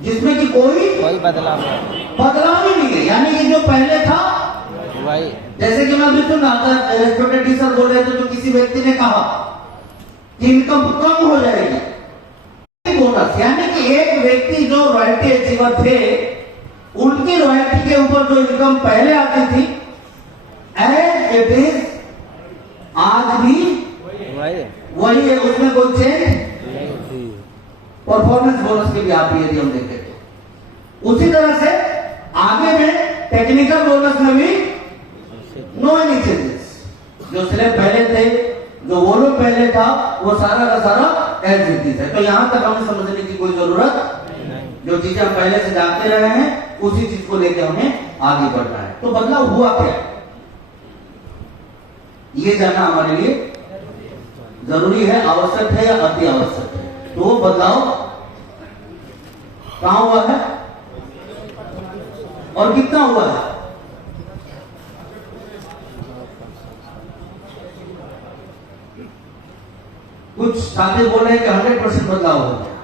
जिसमें कि कोई बदलाव ही नहीं है, यानी कि जो पहले था वही। जैसे कि मैं अभी सुन रहा था, रेस्टोरेंट टीचर बोल रहे थे, तो किसी व्यक्ति ने कहा कि इनकम कम हो जाएगी बोनस, यानी कि एक व्यक्ति जो रॉयल्टी अचीवर थे उनकी रॉयल्टी के ऊपर जो इनकम पहले आती थी एज इट इज आज भी वही है, उसमें कोई चेंज। परफॉर्मेंस बोनस के भी आप यदि हम देखें तो उसी तरह से आगे में टेक्निकल बोनस में भी नो एनी चेंजेस। जो स्लैब पहले थे, जो वो लोग पहले था, वो सारा का सारा एज इट इज है। तो यहां तक हमें समझने की कोई जरूरत, जो चीजें हम पहले से जानते रहे हैं उसी चीज को लेकर हमें आगे बढ़ना है। तो बदलाव हुआ क्या, ये जानना हमारे लिए जरूरी है, आवश्यक है या अति आवश्यक है। तो वो बदलाव कहां हुआ है और कितना हुआ है? कुछ साथी बोल रहे हैं कि 100% बदलाव हो गया।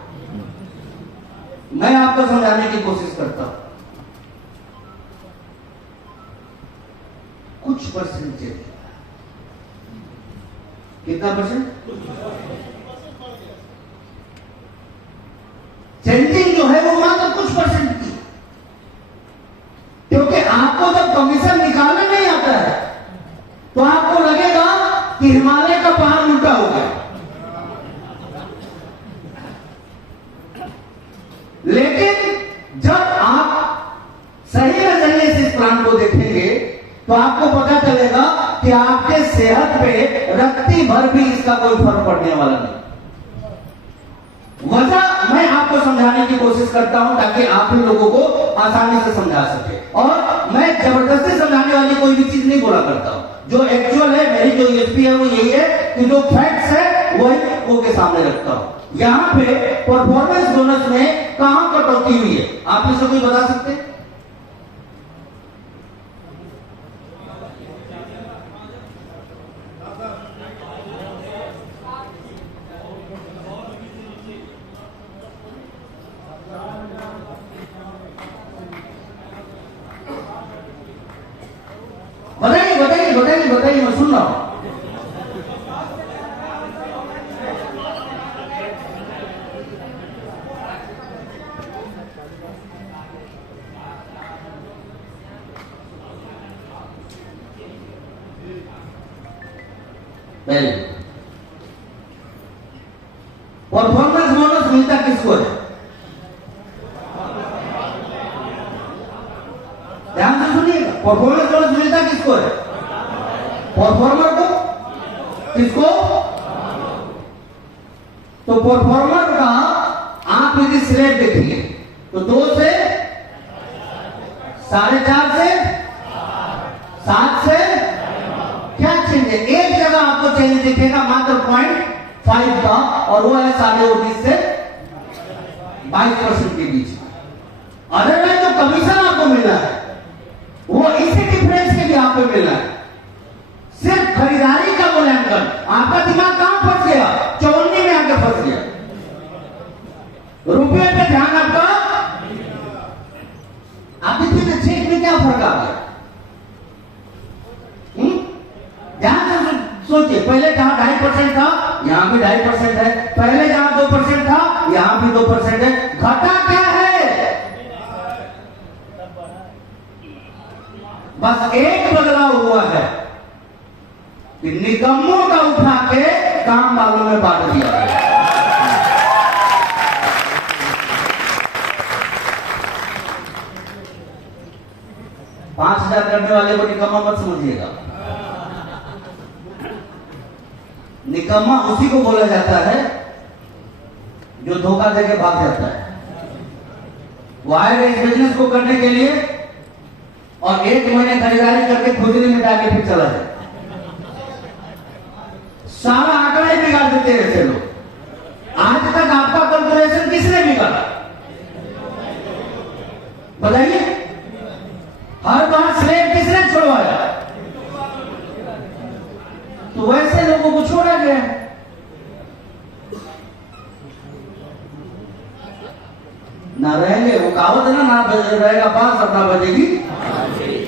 मैं आपको समझाने की कोशिश करता हूं, कुछ परसेंट चेंज। कितना परसेंट चेंजिंग जो है वो मात्र कुछ परसेंट की, क्योंकि आपको जब कमीशन निकालना नहीं आता है तो आपको लगेगा कि हिमालय का पहाड़ उल्टा हो गया, लेकिन जब आप सही नजरिए से इस प्लान को देखेंगे तो आपको पता चलेगा कि आपके सेहत पे रत्ती भर भी इसका कोई फर्क पड़ने वाला नहीं। वजह मैं आपको समझाने की कोशिश करता हूं ताकि आप भी लोगों को आसानी से समझा सके, और मैं जबरदस्ती समझाने वाली कोई भी चीज नहीं बोला करता हूं। जो एक्चुअल है, मेरी जो यूएसपी है वो यही है कि जो फैक्ट्स है वही लोगों के सामने रखता हूं। यहां पे परफॉर्मेंस बोनस में कहां कटौती हुई है, आप में से कोई बता सकते हैं? बताइए बताइए बताइए बताइए, मैं सुन रहा हूं। परफॉर्मेंस बोनस मिलता किसको है? ध्यान से सुनिएगा, परफॉर्मेंस बोनस मिलता किसको है? परफॉर्मर को। किसको? तो परफॉर्मर का आप यदि स्लैब देखिए तो 2 से 4.5 से 7 से क्या चेंज है? एक जगह आपको चेंज दिखेगा मात्र 0.5 का, और वो है 19.5 से 22% के बीच। अदरवाइज जो कमीशन आपको मिल रहा है वो इसी डिफरेंस के भी आपको मिल रहा है। सिर्फ खरीदारी का मूल्यांकन, आपका दिमाग कहां फंस गया? 54 में आके फंस गया। रुपये पे ध्यान आपका, आप देखिए चेक में क्या फर्क आ गया। ध्यान से सोचिए, पहले जहां 2.5% था यहां भी 2.5% है, पहले जहां 2% था यहां भी 2% है। घटा क्या है? बस एक बदलाव हुआ है कि निगमों का उठा के काम वालों में बांट दिया है। $5,000 करने वाले को निकम्मा मत समझिएगा। निकम्मा उसी को बोला जाता है जो धोखा देके भाग जाता है। वो आएगा इस बिजनेस को करने के लिए और 1 महीने खरीदारी करके खुजली में डाल के फिर चला जाए। सारा आंकड़ा ही बिगाड़ देते रहते लोग। आज तक आपका कैलकुलेशन किसने बिगाड़ा? बताइए। हर बार स्लेब किसने छोड़वाया? तो वैसे लोगों को छोड़ा गया। ना रहेंगे। वो कहावत है ना रहेगा बांस और ना बजेगी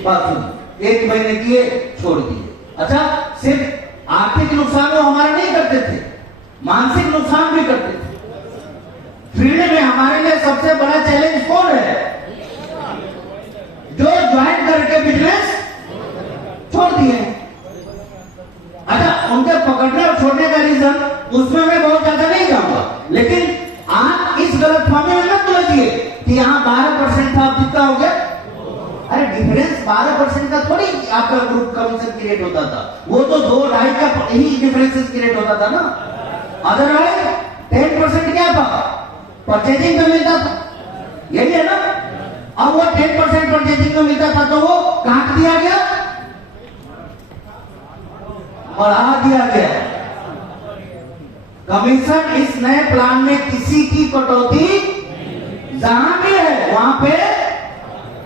बांसुरी। 1 महीने किए छोड़ दिए। अच्छा, सिर्फ आर्थिक नुकसान वो हमारा नहीं करते थे, मानसिक नुकसान भी करते थे। फील्ड में हमारे लिए सबसे बड़ा चैलेंज कौन है? जो ज्वाइन करके बिजनेस छोड़ दिए। अच्छा, उनके पकड़ने और छोड़ने का रीजन उसमें मैं बहुत ज्यादा नहीं जाऊंगा, लेकिन आप इस गलतफहमी में मत उलझिए कि यहाँ 12% था, अब कितना हो गया। अरे डिफरेंस 12% का थोड़ी आपका ग्रुप कमीशन क्रिएट होता था, वो तो 2-2.5 का ही डिफरेंसेस क्रिएट होता था ना। अदरवाइज 10% क्या था? परचेजिंग में मिलता था, यही है ना। अब वो 10% परचेजिंग में मिलता था तो वो काट दिया गया, बढ़ा दिया गया। कमीशन इस नए प्लान में किसी की कटौती जहां भी है वहां पे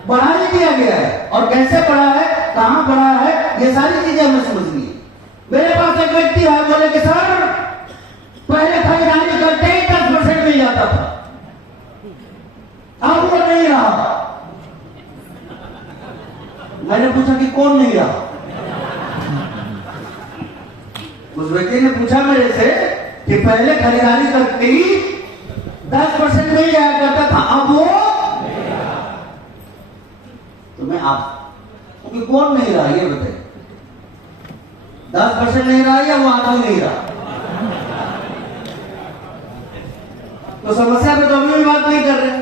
बढ़ा ही दिया गया है। और कैसे बढ़ा है, कहां बढ़ा है, ये सारी चीजें हमें समझनी है। मेरे पास एक व्यक्ति है, बोले कि सर पहले खरीदारी करते ही 10% मिल जाता था, अब वो नहीं रहा। मैंने पूछा कि कौन नहीं रहा? उस व्यक्ति ने पूछा मेरे से कि पहले खरीदारी करते ही 10% मिल जाया करता था, अब वो। तो मैं आप क्योंकि कौन नहीं रहा ये बताइए? 10% नहीं रहा या वो आधा नहीं रहा? तो समस्या पे तो हम भी बात नहीं कर रहे।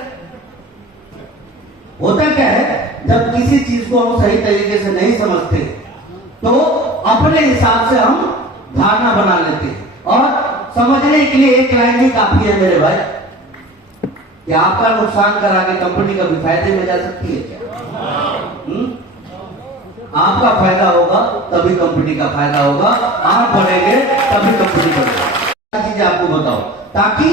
होता क्या है, जब किसी चीज को हम सही तरीके से नहीं समझते तो अपने हिसाब से हम धारणा बना लेते हैं। और समझने के लिए एक लाइन ही काफी है मेरे भाई, कि आपका नुकसान करा के कंपनी का भी फायदे में जा सकती है क्या? आपका फायदा होगा तभी कंपनी का फायदा होगा, आप बढ़ेंगे तभी कंपनी बढ़ेगी। चीजें आपको बताओ ताकि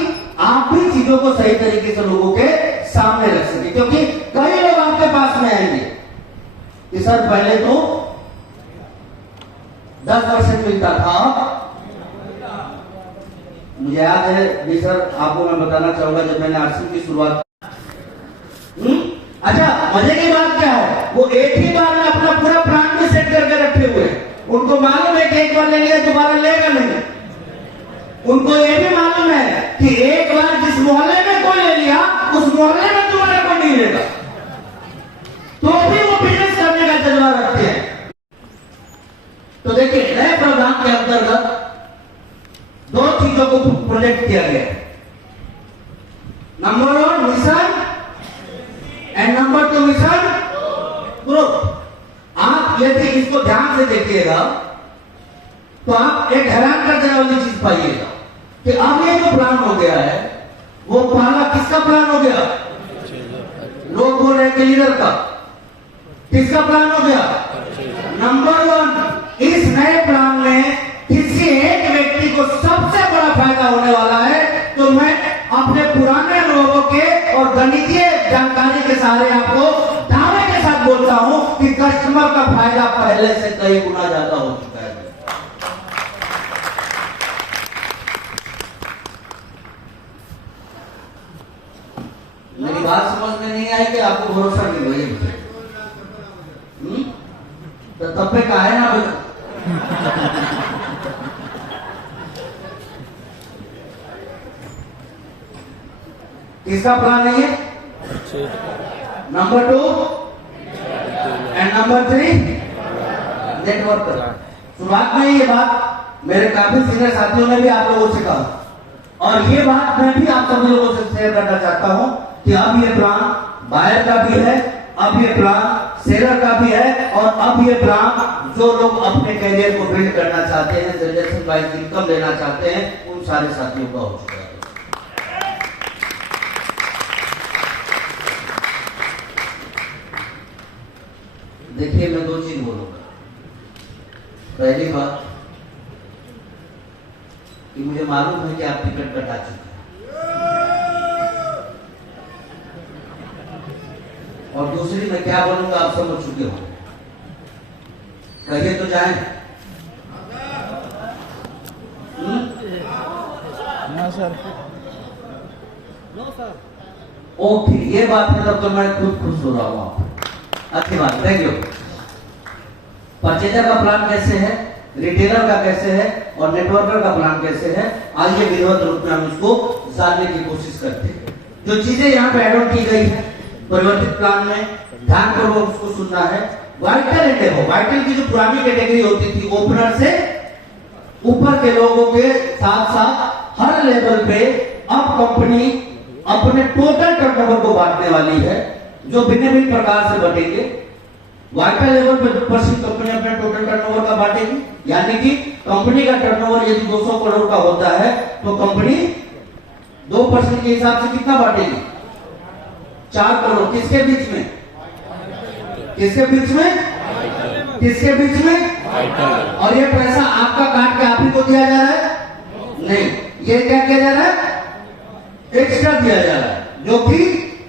आप भी चीजों को सही तरीके से लोगों के सामने रख सके। क्योंकि कई लोग आपके पास में आएंगे कि सर पहले तो 10% मिलता था। मुझे याद है जी सर, आपको मैं बताना चाहूंगा जब मैंने आरसी की शुरुआत। अच्छा, मजे की बात क्या है, वो एक ही बार में अपना पूरा प्लान भी सेट करके रखे हुए हैं। उनको मालूम है कि एक बार ले लिया दोबारा लेगा नहीं। उनको ये भी मालूम है कि एक बार जिस मोहल्ले में कोई ले लिया उस मोहल्ले में दोबारा कोई नहीं लेगा, तो भी वो बिजनेस करने का जज्बा रखते हैं। तो देखिए, नए प्रावधान के अंतर्गत 2 चीजों को प्रोजेक्ट किया गया। Number 1 mission and number 2 mission group. आप यदि इसको ध्यान से देखिएगा तो आप एक हैरान कर देने वाली चीज पाइएगा कि अब ये जो प्लान हो गया है वो पहला किसका प्लान हो गया? लोग बोल रहे हैं कि लीडर का। किसका प्लान हो गया? नंबर 1, इस नए प्लान में किसी एक व्यक्ति को सबसे बड़ा फायदा होने वाला है। तो मैं अपने पुराने लोगों के और गणितीय जानकारी के सहारे आपको दावे के साथ बोलता हूं कि कस्टमर का फायदा पहले से कई गुना ज्यादा हो चुका है। मेरी बात समझ में नहीं आई कि आपको भरोसा नहीं भाई? तो तब पे कहा है ना भाई। किसका प्लान नहीं है? Number 2 and number 3 network. शुरुआत में ये बात मेरे काफी सीनियर साथियों ने भी आप लोगों से कहा, और ये बात मैं भी आप सभी लोगों से शेयर करना चाहता हूं कि अब ये प्लान बायर का भी है, अब ये प्लान सेलर का भी है, और अब ये प्लान जो लोग अपने कैरियर को बिल्ड करना चाहते हैं, जनरेशन वाइज इनकम लेना चाहते हैं, उन सारे साथियों का हो चुका है। देखिए, मैं 2 चीज बोलूंगा। पहली बात कि मुझे मालूम है कि आप टिकट कटा चुके हैं, और दूसरी मैं क्या बोलूंगा आप समझ चुके हो। कहिए तो जाए। हाँ सर। No sir. ओके, ये बात है तब तो मैं खुद खुश हो रहा हूँ। अच्छी बात, थैंक यू। परचेजर का प्लान कैसे है, रिटेलर का कैसे है और नेटवर्कर का प्लान कैसे है, आइए विधिवत रूप में हम इसको जानने की कोशिश करते हैं। जो चीजें यहाँ पे एड ऑन की गई है परिवर्तित प्लान में, ध्यानपूर्वक उसको सुनना है। वाइटल एंड डेवो, वाइटल की जो पुरानी कैटेगरी होती थी, ओपनर से ऊपर के लोगों के साथ साथ हर लेवल पे अब कंपनी अपने टोटल टर्नओवर को बांटने वाली है, जो भिन्न भिन्न प्रकार से बटेंगे। वाइटल लेवल पे 2% कंपनी अपने टोटल टर्नओवर का बांटेगी, यानी कि कंपनी का टर्नओवर यदि 200 करोड़ का होता है तो कंपनी 2% के हिसाब से कितना बांटेगी, 4 करोड़। किसके बीच में, किसके बीच में, किसके बीच में? और ये पैसा आपका काट के आप ही को दिया जा रहा है? नहीं, ये क्या किया जा रहा है, एक्स्ट्रा दिया जा रहा है, जो कि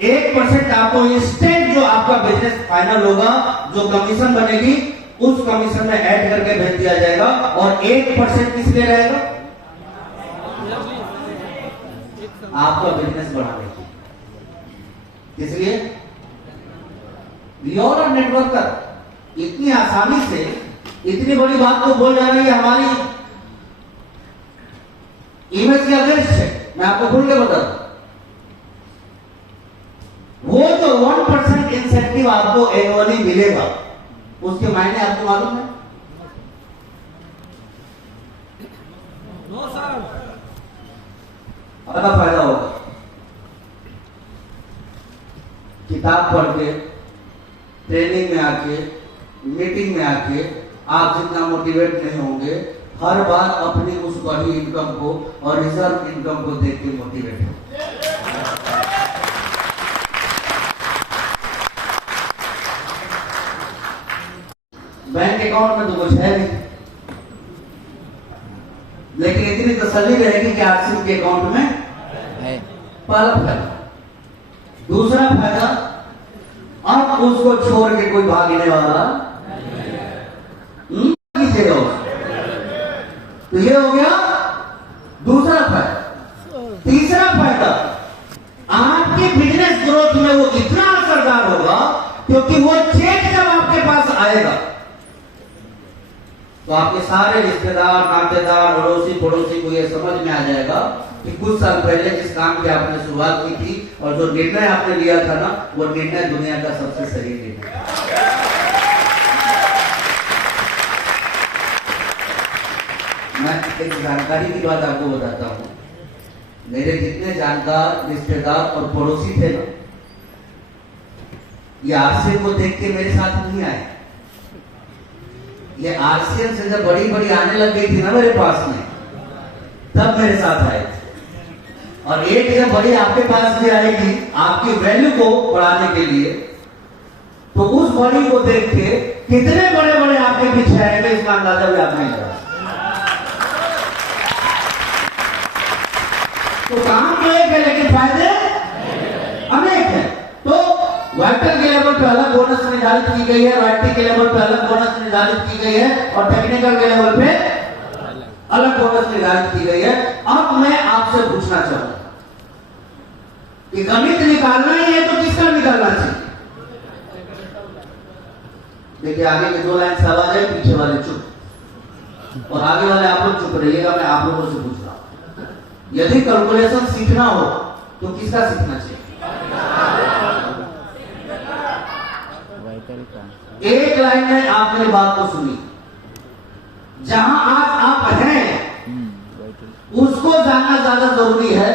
1% आपको इंस्टेंट जो आपका बिजनेस फाइनल होगा, जो कमीशन बनेगी उस कमीशन में ऐड करके भेज दिया जाएगा। और 1% किस लिए रहेगा, आपका बिजनेस बढ़ाने की। इसलिए रियोर नेटवर्कर इतनी आसानी से इतनी बड़ी बात को बोल जा रही है, हमारी इमेज के अगेंस्ट है। मैं आपको भूल के बता दूं, वो जो 1% इंसेंटिव आपको एनुअली मिलेगा, उसके मायने आपको मालूम है? बड़ा फायदा होगा। किताब पढ़ के, ट्रेनिंग में आके, मीटिंग में आके आप जितना मोटिवेट नहीं होंगे, हर बार अपनी उस बड़ी इनकम को और रिजर्व इनकम को देख के मोटिवेट हो। बैंक अकाउंट में तो कुछ है नहीं, लेकिन इतनी तसल्ली रहेगी कि आरसीएम के अकाउंट में है। पहला फायदा। दूसरा फायदा, अब उसको छोड़ के कोई भागने वाला कीजिएगा उसको। तो ये हो गया दूसरा फायदा। तीसरा फायदा, आपके बिजनेस ग्रोथ में वो इतना असरदार होगा क्योंकि वो चेक जब आपके पास आएगा तो आपके सारे रिश्तेदार, नातेदार, अड़ोसी पड़ोसी को ये समझ में आ जाएगा कि कुछ साल पहले जिस काम की आपने शुरुआत की थी और जो निर्णय आपने लिया था ना, वो निर्णय दुनिया का सबसे सही निर्णय। मैं एक जानकारी की बात आपको बताता हूँ। मेरे जितने जानकार, रिश्तेदार और पड़ोसी थे ना, ये आरसीएम को देख के मेरे साथ नहीं आए। ये आरसीएम से जब बड़ी बड़ी आने लग गई थी ना मेरे पास में, तब मेरे साथ आए थे। और एक जब बड़ी आपके पास भी आएगी आपकी वैल्यू को बढ़ाने के लिए, तो उस बड़ी को देख के कितने बड़े बड़े आपके पीछे आएंगे, इसका अंदाजा भी आप नहीं लगा। तो काम तो एक है लेकिन फायदे अनेक है। तो वाइटल के लेवल पे अलग बोनस निर्धारित की गई है, वाइटी के लेवल पे अलग बोनस निर्धारित की गई है और टेक्निकल के लेवल पे अलग बोनस निर्धारित की गई है। अब मैं आपसे पूछना चाहूंगा कि गणित निकालना ही है तो किसका निकालना चाहिए? देखिए, आगे के 2 लाइन सवाल है, पीछे वाले चुप और आगे वाले आप लोग चुप रहिएगा। मैं आप लोगों से पूछ रहा हूं, यदि कैलकुलेशन सीखना हो तो किसका सीखना चाहिए? एक लाइन में आप मेरी बात को सुनिए। जहां आज आप हैं उसको जानना ज्यादा जरूरी है,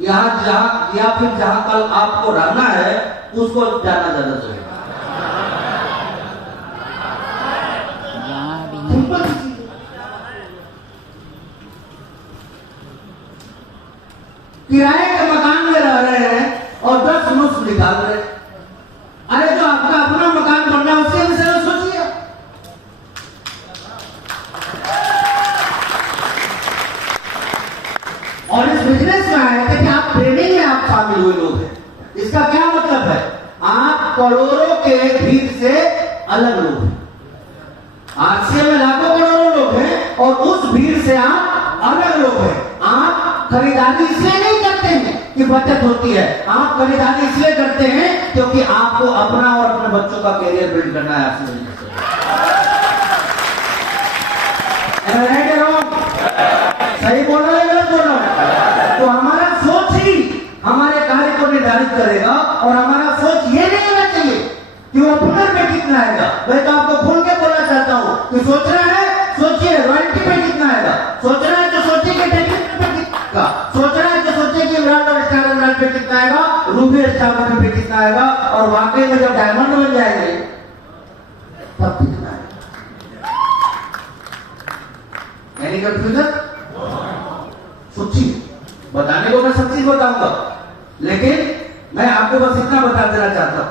यहां जहां या फिर जहां कल आपको रहना है उसको जानना ज्यादा जरूरी है। किराए के मकान में रह रहे हैं और 10 नुस्ख निकाल रहे हैं। अरे जो आपका अपना मकान बनना है उसके विषय में सोचिए। और इस बिजनेस में आए थे कि आप ट्रेनिंग में आप शामिल हुए लोग हैं। इसका क्या मतलब है? आप करोड़ों के भीड़ से अलग लोग हैं। आरसीएम में लाखों करोड़ों लोग हैं और उस भीड़ से आप अलग लोग हैं। आप खरीदारी इसलिए नहीं करते हैं कि बचत होती है। आप खरीदारी इसलिए करते हैं क्योंकि आपको अपना और अपने बच्चों का कैरियर बिल्ड करना है। आपसे सही बोल रहा है, गलत बोल रहा है? तो हमारा सोच ही हमारे कार्य को निर्धारित करेगा, और हमारा सोच ये नहीं होना चाहिए कि ओपनर पे कितना आएगा। मैं तो आपको खोल के बोलना चाहता हूं कि सोचना है, सोचिए रॉयल्टी पे कितना आएगा। सोचना है तो सोचिए कि टेक्निकल पे कितना, सोचना है तो सोचिए कि विराट और स्टार विराट पे कितना आएगा, रूबी स्टार पे कितना आएगा, और वाकई में जब डायमंड बन जाएंगे तब कितना आएगा। यानी कंफ्यूजन सोचिए। बताने को मैं सब चीज बताऊंगा, लेकिन मैं आपको बस इतना बता देना चाहता हूं।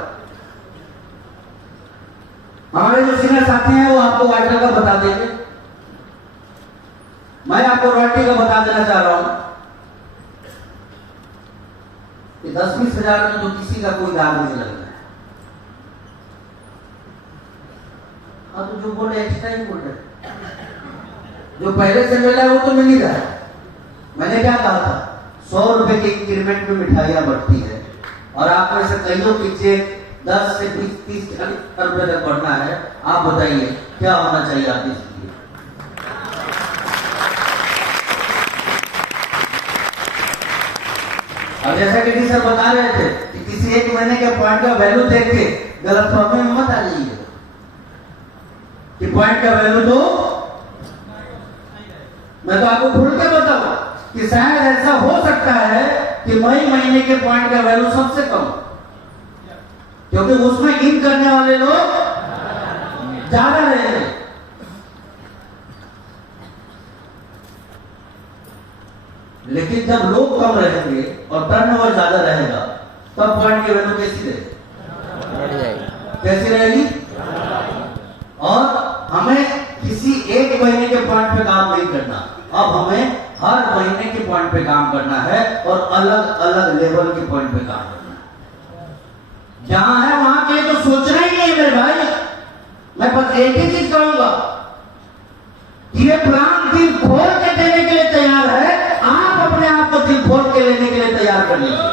हमारे जो सीनियर साथी हैं वो आपको वाइटल का बता देंगे, मैं आपको रॉयल्टी का बता देना चाह रहा हूं कि 10-20 हजार में तो किसी का कोई दाग नहीं लगता है। हाँ, तो जो बोले एक्स्ट्रा ही बोल रहे, जो पहले से मिला है वो तो मिल ही रहा है। मैंने क्या कहा था, 100 रुपए के इंक्रीमेंट में मिठाइयां बढ़ती है, और आप में से कईयों की चेक 10 से 20, 30, 40 रुपए तक बढ़ना है। आप बताइए क्या होना चाहिए आपके लिए? अब जैसा कि सर बता रहे थे कि किसी एक महीने के पॉइंट का वैल्यू देख के गलतफहमी में मत आ जाइए कि पॉइंट का वैल्यू तो, मैं तो आपको खुल के बताऊं कि शायद ऐसा हो सकता है कि मई महीने के पॉइंट का वैल्यू सबसे कम, क्योंकि उसमें इन करने वाले लोग ज्यादा रहेंगे। लेकिन जब लोग कम रहेंगे और टर्नओवर ज्यादा रहेगा, तब पॉइंट की वैल्यू कैसी रहेगी? कैसी रहेगी? और हमें किसी एक महीने के पॉइंट पे काम नहीं करना, अब हमें हर महीने के पॉइंट पे काम करना है, और अलग अलग लेवल के पॉइंट पे काम करना है। जहां है वहां के लिए तो सोचना ही नहीं है मेरे भाई। मैं बस एक ही चीज कहूंगा कि ये प्लान दिल खोल के देने के लिए तैयार है, आप अपने आप को दिल खोल के लेने के लिए तैयार कर लीजिए।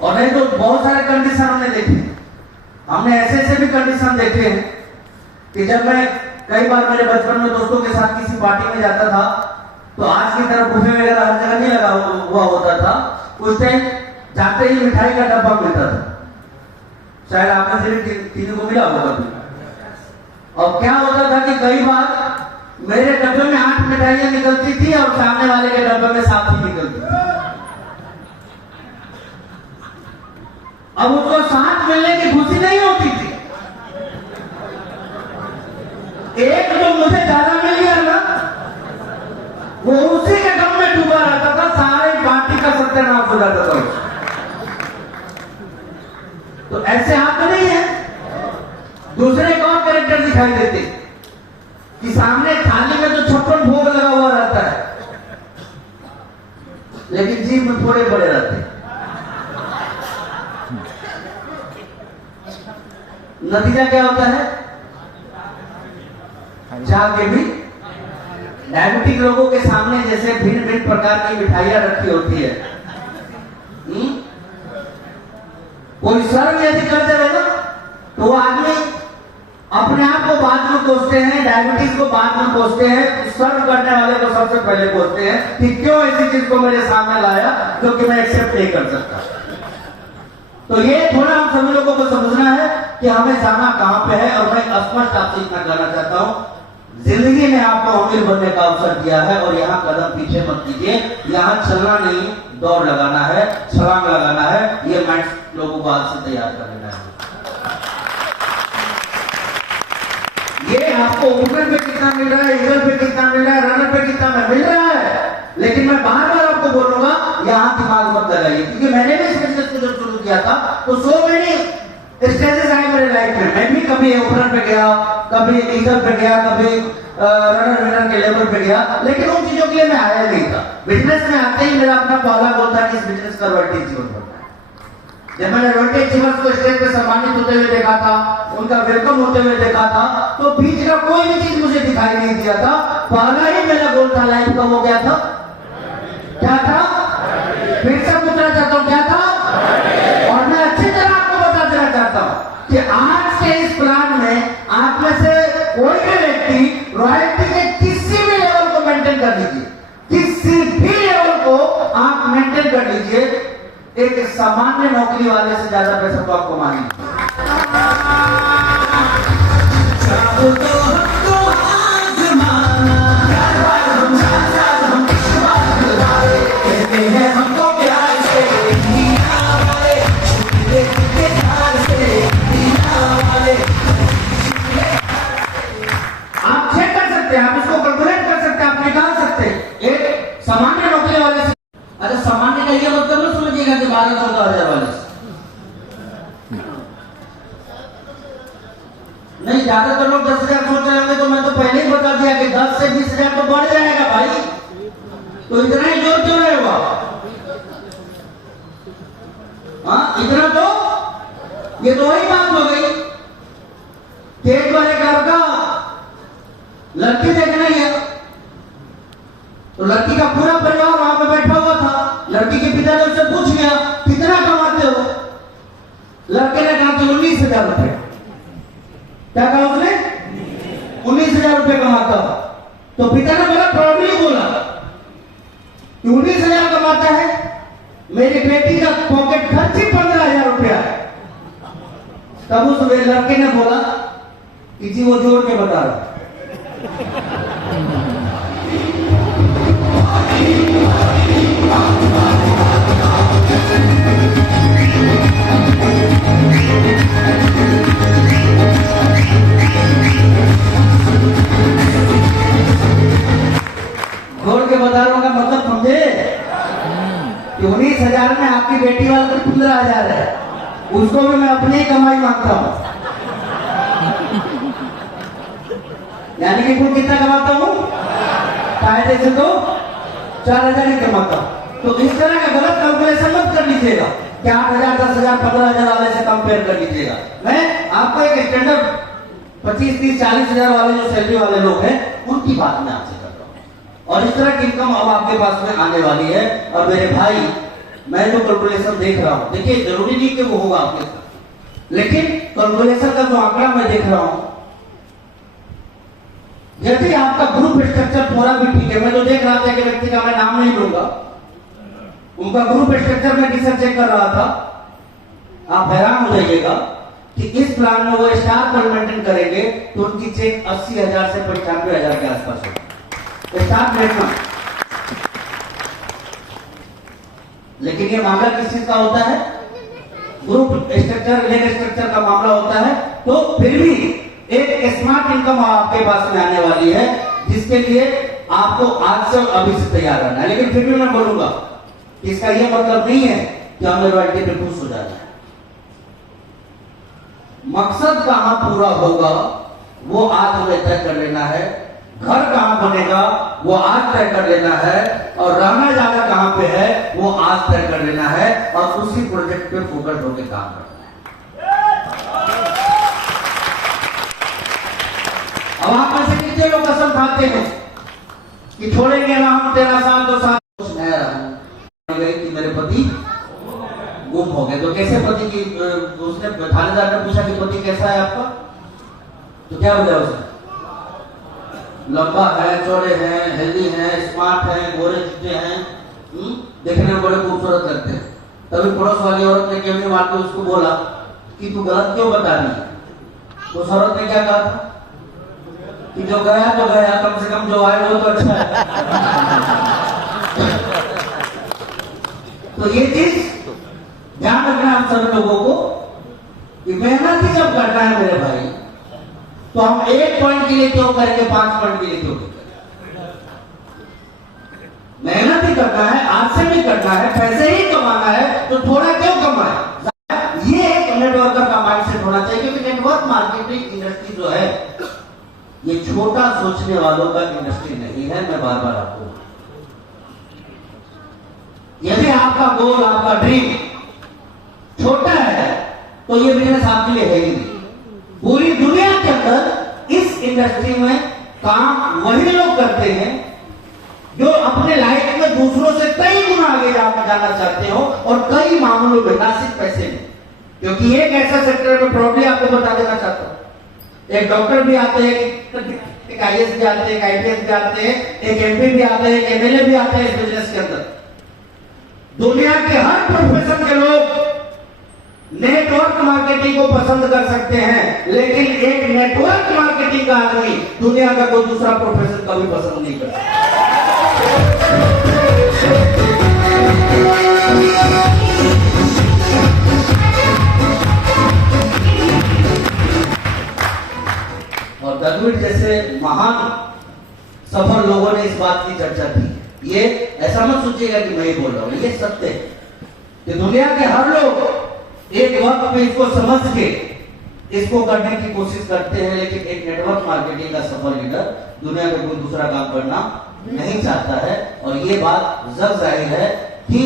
और नहीं तो बहुत सारे कंडीशन हमने देखे, हमने ऐसे भी कंडीशन देखे हैं कि जब मैं कई बार मेरे बचपन में दोस्तों के साथ किसी पार्टी में जाता था, तो आज की तरह बुफे वगैरह हर जगह नहीं लगा हुआ होता था। उस टाइम जाते ही मिठाई का डब्बा मिलता था, शायद आपने से किसी को मिला होगा भी। और क्या होता था कि कई बार मेरे डब्बे में 8 मिठाइयां निकलती थी और सामने वाले के डब्बे में 7 ही निकलती थी। अब उसको 7 मिलने की खुशी नहीं होती थी, एक जो मुझे ज्यादा मिल गया ना, वो उसी के गम में डूबा रहता था, सारे पार्टी का सत्यानाश हो जाता था। तो ऐसे आप नहीं है। दूसरे एक और कैरेक्टर दिखाई देते कि सामने थाली में तो 56 भोग लगा हुआ रहता है, लेकिन जीभ में थोड़े बड़े रहते हैं। नतीजा क्या होता है? चाह के भी डायबिटिक लोगों के सामने जैसे भिन्न भिन्न प्रकार की मिठाइयां रखी होती है, कोई सर्व यदि कर देवे ना, तो वो आदमी अपने आप को बाद में कोसते हैं, डायबिटीज को बाद में कोसते हैं, सर्व करने वाले को सबसे पहले कोसते हैं कि क्यों ऐसी चीज को मेरे सामने लाया जो कि मैं एक्सेप्ट नहीं कर सकता। तो ये थोड़ा हम सभी लोगों को समझना है कि हमें जाना कहां पे है। और मैं स्पष्ट आपसे इतना कहना चाहता हूं, जिंदगी ने आपको अमीर बनने का अवसर दिया है, और यहाँ कदम पीछे मत कीजिए। यहाँ चलना नहीं, दौड़ लगाना है, छलांग लगाना है। ये माइंड लोगों को आज से तैयार कर लेना है। ये आपको ओपनर पे कितना मिल रहा है, ईगल पे कितना मिल रहा है, रनर पे कितना मिल रहा है, लेकिन मैं बार बार आपको बोलूंगा, यहाँ दिमाग मत लगाइए। क्योंकि मैंने भी इस बिजनेस को जब शुरू किया था तो सो मैनी स्टेजेस आए मेरे लाइफ में। मैं भी कभी ओपनर पे गया, कभी ईगल पे गया, कभी रनर विनर के लेवल पे गया, लेकिन उन चीजों के लिए मैं आया नहीं था। बिजनेस में आते ही मेरा अपना पहला गोल था कि इस बिजनेस का रॉयल्टी जीवन बनना है। जब मैंने रॉयल्टी अचीवर्स को स्टेज पे सम्मानित होते हुए देखा था, उनका वेलकम होते हुए देखा था, तो बीच का कोई भी चीज मुझे दिखाई नहीं दिया था। पहला ही मेरा गोल था लाइफ का, वो क्या था? क्या था? फिर से पूछना चाहता हूँ, क्या था? और मैं अच्छी तरह आपको बता देना चाहता हूँ कि आज के इस प्लान में आप में से कोई भी व्यक्ति रॉयल्टी के किसी भी लेवल को मेंटेन कर लीजिए, किसी भी लेवल को आप मेंटेन कर लीजिए, एक सामान्य नौकरी वाले से ज्यादा पैसा तो आप कमाएंगे। आप चेक कर सकते हैं, आप इसको कैलकुलेट कर सकते हैं, आप निकाल सकते हैं एक सामान्य नौकरी वाले से। अच्छा, सामान्य का ये मतलब ना समझिएगा कि 12-14 हज़ार वाले से नहीं। ज्यादातर लोग 10,000 सोच रहे होंगे, तो मैं तो पहले ही बता दिया कि 10 से 20,000 तो बढ़ जाएगा भाई, तो इतना ही जोर क्यों रहे हुआ? हाँ, इतना तो ये तो वही बात हो गई कि एक बार एक लड़का लड़की देखने गया, तो लड़की का पूरा परिवार वहां पे बैठा हुआ था। लड़की के पिता ने उससे पूछ लिया, कितना कमाते हो? लड़के ने कहा कि 19,000 रुपए। क्या कहा उसने? 19,000 रुपए कमाता। तो पिता ने बड़ा प्राउडली बोला कि 19,000 कमाता है, मेरी बेटी का पॉकेट खर्च ही 15,000 रुपया है। तब उस लड़के ने बोला कि जी वो जोड़ के बता रहा। जोड़ के बता रहा हूं का मतलब समझे कि 19,000 में आपकी बेटी वाला तो 15,000 है, उसको भी मैं अपनी ही कमाई मांगता हूं। यानी कि कुल कितना कमाता हूं? कायदे से तो 4,000 ही कमाता हूं। तो इस तरह का गलत कैलकुलेशन मत कर लीजिएगा कि 8,000, 10,000, 15,000 वाले से कंपेयर कर लीजिएगा। मैं आपको एक स्टैंडर्ड 25, 30, 40,000 वाले जो सैलरी वाले लोग हैं उनकी बात में आपसे कर रहा हूं। और इस तरह की इनकम अब आपके पास में आने वाली है। और मेरे भाई, मैं जो कैलकुलेशन देख रहा हूं, देखिए जरूरी नहीं कि वो होगा आपके साथ, लेकिन कैलकुलेशन का जो आंकड़ा मैं देख रहा हूं, यदि आपका ग्रुप स्ट्रक्चर थोड़ा भी ठीक है, मैं तो देख रहा था कि व्यक्ति का मैं नाम नहीं लूंगा, उनका ग्रुप स्ट्रक्चर में रिसर्च चेक कर रहा था, आप हैरान हो जाइएगा कि इस प्लान में वो स्टार पर मेंटेन करेंगे तो उनकी चेक 80,000 से 95,000 के आसपास होगी स्टार प्लेटफॉर्म। लेकिन ये मामला किस चीज का होता है? ग्रुप स्ट्रक्चर, लेग स्ट्रक्चर का मामला होता है। तो फिर भी एक स्मार्ट इनकम आपके पास में आने वाली है, जिसके लिए आपको आज से अभी से तैयार रहना है। लेकिन फिर भी मैं बोलूंगा कि इसका यह मतलब नहीं है कि हमें रॉयल्टी पे खुश हो जाना है। मकसद कहां पूरा होगा वो आज हमें तय कर लेना है, घर कहां बनेगा वो आज तय कर लेना है, और रहना जगह कहां पे है वो आज तय कर लेना है, और उसी प्रोजेक्ट पे फोकस होकर काम करना है। अब आप में से कितने लोग कसम खाते हैं कि छोड़ेंगे ना हम तेरा साथ तो साथ? कि मेरे पति गुम हो गए। तो कैसे पति की, उसने थानेदार ने पूछा कि पति कैसा है आपका, तो क्या बोला उसने? लंबा है, चौड़े हैं, हेल्दी हैं, स्मार्ट हैं, गोरे चिट्टे हैं, देखने में बड़े खूबसूरत लगते हैं। तभी पड़ोस वाली औरत ने केवनी मार के उसको बोला कि तू गलत क्यों बता रही है? उस औरत ने क्या कहा था कि जो गया तो गया, कम से कम जो आए वो तो अच्छा है। तो ये चीज ध्यान रखना हम सब लोगों को कि मेहनत ही जब करना है मेरे भाई, तो हम 1 पॉइंट के लिए क्यों करके 5 पॉइंट के लिए क्यों करें? मेहनत ही करना है, आज से भी करना है, पैसे ही कमाना है, तो थोड़ा क्यों कमाए? ये एक नेटवर्कर का माइंडसेट होना चाहिए, क्योंकि नेटवर्क मार्केटिंग इंडस्ट्री जो है ये छोटा सोचने वालों का इंडस्ट्री नहीं है। मैं बार बार आपको, यदि आपका गोल, आपका ड्रीम छोटा है तो ये बिजनेस आपके लिए है ही नहीं। पूरी दुनिया के अंदर इस इंडस्ट्री में काम वही लोग करते हैं जो अपने लाइफ में दूसरों से कई गुना आगे जाना चाहते हो, और कई मामलों में, ना सिर्फ पैसे में। क्योंकि एक ऐसा सेक्टर में प्रॉब्लम आपको बता देना चाहता हूं, एक डॉक्टर भी आते हैं, एक आईएएस भी आते हैं, एक आईपीएस भी आते हैं, एक एमपी भी आते हैं, एक एमएलए भी आते हैं इस बिजनेस के अंदर। दुनिया के हर प्रोफेशन के लोग नेटवर्क मार्केटिंग को पसंद कर सकते हैं, लेकिन एक नेटवर्क मार्केटिंग का आदमी दुनिया का कोई दूसरा प्रोफेशन कभी पसंद नहीं कर सकता। और दरवीर जैसे महान सफल लोगों ने इस बात की चर्चा की। ये ऐसा मत सोचिएगा कि मैं ही बोल रहा हूं, ये सत्य है कि दुनिया के हर लोग एक वक्त पे इसको समझ के इसको करने की कोशिश करते हैं, लेकिन एक नेटवर्क मार्केटिंग का सफल लीडर दुनिया में कोई दूसरा काम करना नहीं चाहता है। और ये बात जग जाहिर है कि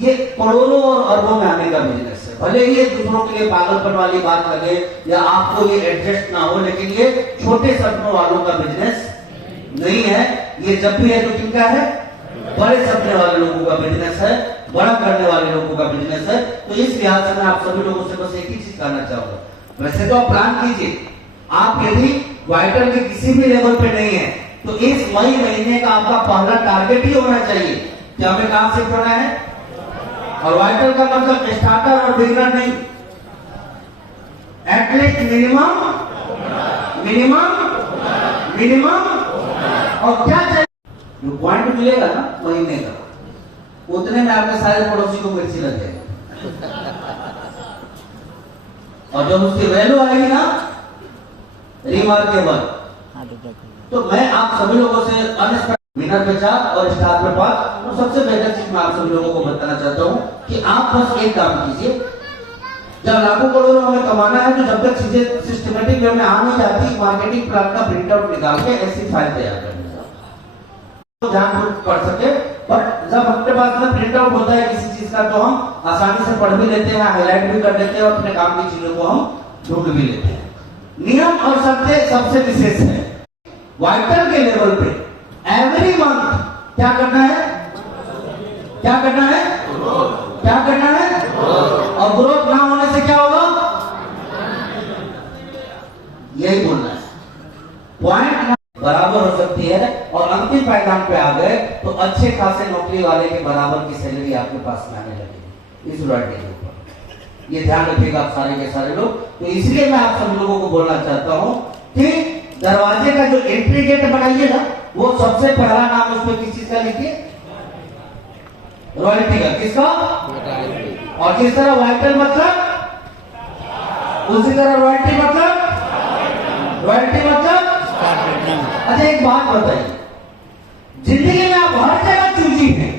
ये करोड़ों और अरबों में आने का बिजनेस है। भले ही ये दूसरों के लिए पागलपन वाली बात लगे या आपको ये एडजस्ट ना हो, लेकिन ये छोटे सपनों वालों का बिजनेस नहीं है। ये जब भी है तो किनका है? बड़े सपने वाले लोगों का बिजनेस है, बड़ा करने वाले लोगों का बिजनेस है। तो इस लिहाज से मैं आप सभी लोगों से बस एक ही चीज कहना चाहूंगा। वैसे तो आप प्लान कीजिए, आप यदि वाइटल के किसी भी लेवल पे नहीं है तो इस मई महीने का आपका पहला टारगेट ही होना चाहिए कि हमें कहां शिफ्ट होना है। और वाइटल का मतलब स्टार्टर और बिगिनर नहीं, एटलीस्ट मिनिमम और क्या चाहिए, जो पॉइंट मिलेगा ना महीने का, उतने में आपके सारे पड़ोसी को मिर्ची लग जाएगी। और जब उसकी वैल्यू आएगी ना रिमार्केबल, तो मैं आप सभी लोगों से विनर पे 4 और स्टार पे 5, तो सबसे बेहतर चीज मैं आप सभी लोगों को बताना चाहता हूं कि आप बस एक काम कीजिए। जब लाखों करोड़ों हमें कमाना है तो जब तक चीजें सिस्टमेटिक वे में आ नहीं जाती, मार्केटिंग प्लान का प्रिंट आउट निकाल के ऐसी फाइल तैयार करनी तो ध्यान पड़ सके। बट जब अपने पास में प्रिंट आउट होता है किसी चीज का तो हम आसानी से पढ़ भी लेते हैं, हाईलाइट भी कर लेते हैं और अपने काम की चीजों को हम ढूंढ भी लेते हैं। नियम और शर्तें सबसे विशेष है। वाइटल के लेवल पे एवरी मंथ क्या करना है, क्या करना है, क्या करना है, और ग्रोथ ना होने से क्या होगा, यही बोलना है। पॉइंट बराबर हो सकती है और अंतिम पायदान पे आ गए तो अच्छे खासे नौकरी वाले के बराबर की सैलरी आपके पास में आने लगेगी इस रॉयल्टी के ऊपर। ये ध्यान रखिएगा आप सारे के सारे लोग। तो इसलिए मैं आप सब लोगों को बोलना चाहता हूं कि दरवाजे का जो एंट्री गेट बनाइए ना, वो सबसे पहला नाम उस पर किस चीज का लिखिए, रॉयल्टी का। किसका? और किस तरह वाइटल मतलब, उसी तरह रॉयल्टी मतलब, रॉयल्टी मतलब। अच्छा एक बात बताइए, जिंदगी में आप हर जगह चूजी हैं,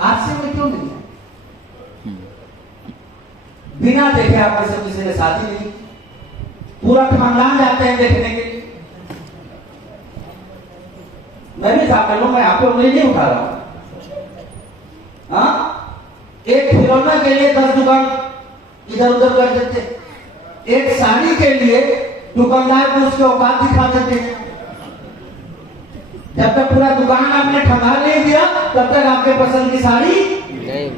आज से में क्यों नहीं है? बिना देखे आप में से किसी ने शादी नहीं, पूरा खानदान जाते हैं देखने के लिए। मैं भी साथ में, मैं आपको उंगली नहीं उठा रहा हूं। हाँ, एक खिलौना के लिए 10 दुकान इधर उधर कर देते, एक साड़ी के लिए दुकानदार को उसके औकात दिखा देते हैं। जब तक पूरा दुकान आपने ठगा नहीं दिया तब तक आपके पसंद की साड़ी नहीं।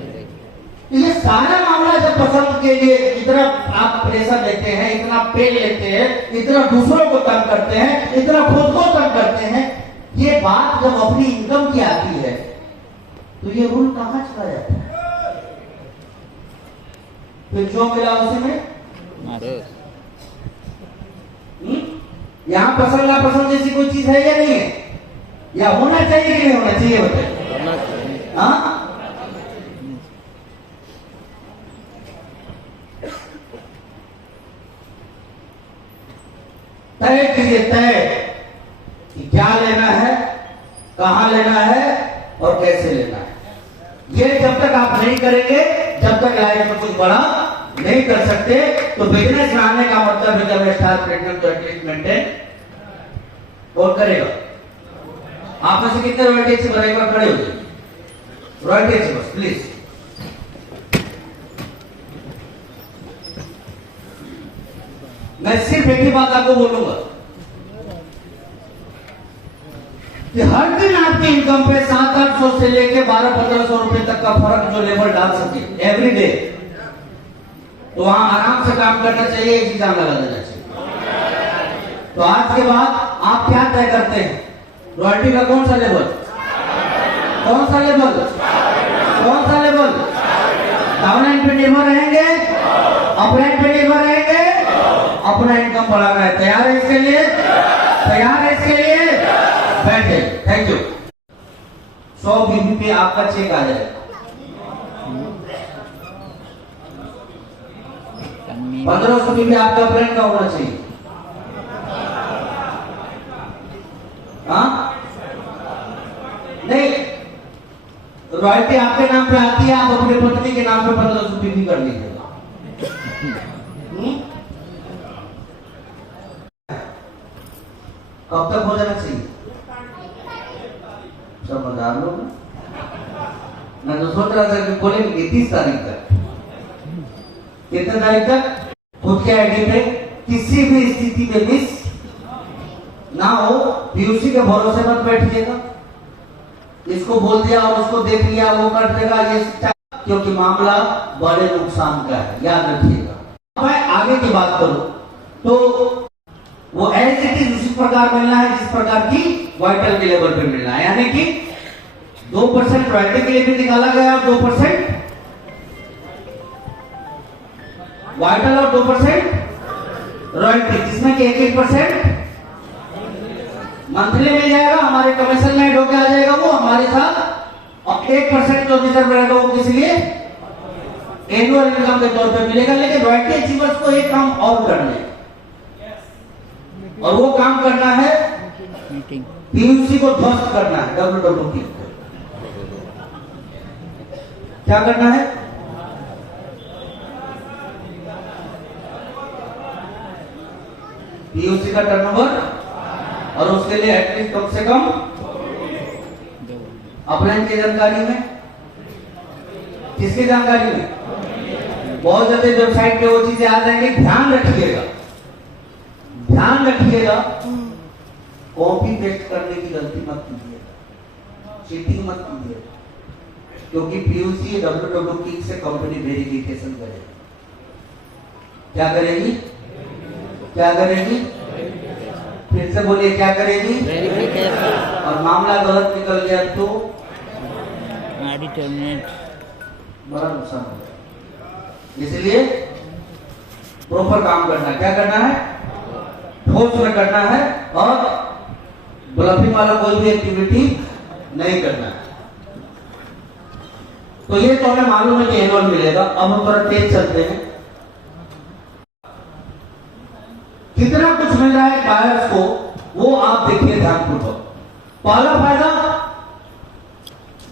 ये सारा मामला जब पसंद के लिए इतना आप प्रेशर लेते हैं, इतना पेन लेते हैं, इतना दूसरों को तंग करते हैं, इतना खुद को तंग करते हैं, ये बात जब अपनी इनकम की आती है तो ये रूल कहां चला जाता है? फिर जो मिला उसी में यहां पसंद ना पसंद जैसी कोई चीज है या नहीं है, या होना चाहिए कि नहीं होना चाहिए बताइए। हाँ, तय कीजिए, तय कि क्या लेना है, कहां लेना है और कैसे लेना है। ये जब तक आप नहीं करेंगे, जब तक लाइफ में कुछ बड़ा नहीं कर सकते। तो बिजनेस में आने का मतलब है जब स्टार प्लेटिनम तो एटलीस्ट मेंटेन और करेगा। आप में से कितने रॉयल्टी अच्छी बनाएगा, खड़े हो जाइए। रॉयल्टी अच्छी बस प्लीज। मैं सिर्फ एक ही बात आपको बोलूंगा कि हर दिन आपकी इनकम पे 700-800 से लेके 1200-1500 रुपए तक का फर्क जो लेबर डाल सके एवरी डे, तो वहां आराम से काम करना चाहिए, एग्जाम लगा देना चाहिए। तो आज के बाद आप क्या तय करते हैं? रॉयल्टी का कौन सा लेवल? कौन सा लेवल? कौन सा लेवल? डाउनलाइन पे निर्भर रहेंगे, अपलाइन पे निर्भर रहेंगे, अपना इनकम बढ़ाना है। तैयार है इसके लिए? तैयार है इसके लिए? बैठे। Thank you. 100 बीबी पे आपका चेक आ जाएगा। 1500 बीबी आपका अपलाइन का होना चाहिए। हाँ नहीं, रॉयल्टी आपके नाम पे आती है, आप अपने पत्नी के नाम पे 1500 बीबी कर लीजिएगा। कब तक हो जाना चाहिए? समझदार लोग। मैं तो सोच रहा था कि बोलेंगे 30 तारीख तक। कितने तारीख तक? खुद के आईडी पे किसी भी स्थिति में मिस ना हो, पीयूसी के भरोसे मत बैठिएगा। इसको बोल दिया और उसको देख लिया, वो कर देगा, ये क्योंकि मामला बड़े नुकसान का है, याद रखिएगा। मैं आगे की बात करूं तो वो एज इट इज उसी प्रकार मिलना है जिस प्रकार की वाइटल के लेवल पे मिलना है, यानी कि 2% रॉयल्टी के लिए भी निकाला गया, 2% वाइटल और 2% रॉयल्टी, जिसमें कि 1% मंथली मिल जाएगा, हमारे कमीशन में ऐड होकर आ जाएगा वो हमारे साथ, और 1% जो रिजर्व रहेगा वो किस लिए? एनुअल इनकम के तौर पे मिलेगा। लेकिन रॉयल्टी अचीवर्स को एक काम और करना है, और वो काम करना है पीयूसी को ध्वस्त करना है। WWT क्या करना है? पीयूसी का टर्नओवर, और उसके लिए एटलीस्ट कम से कम अपलाइन की जानकारी में, किसकी जानकारी में? बहुत ज्यादा वेबसाइट पे वो चीजें आ जाएंगी, ध्यान रखिएगा, ध्यान रखिएगा। कॉपी पेस्ट करने की गलती मत कीजिएगा, चीटिंग मत कीजिएगा, क्योंकि पीयूसी WWT से कंपनी वेरिफिकेशन करेगी। क्या करेगी? क्या करेगी? फिर से बोलिए, क्या करेगी? और मामला गलत निकल गया तो बड़ा नुकसान होगा। इसलिए प्रॉपर काम करना है। क्या करना है? ठोस में करना है, और ब्लफिंग वाला कोई भी एक्टिविटी नहीं करना है। तो ये तो हमें मालूम है कि एनुअल मिलेगा। अब हम थोड़ा तेज चलते हैं। कितना कुछ मिल रहा है बायर्स को, वो आप देखिए ध्यानपूर्वक। पहला फायदा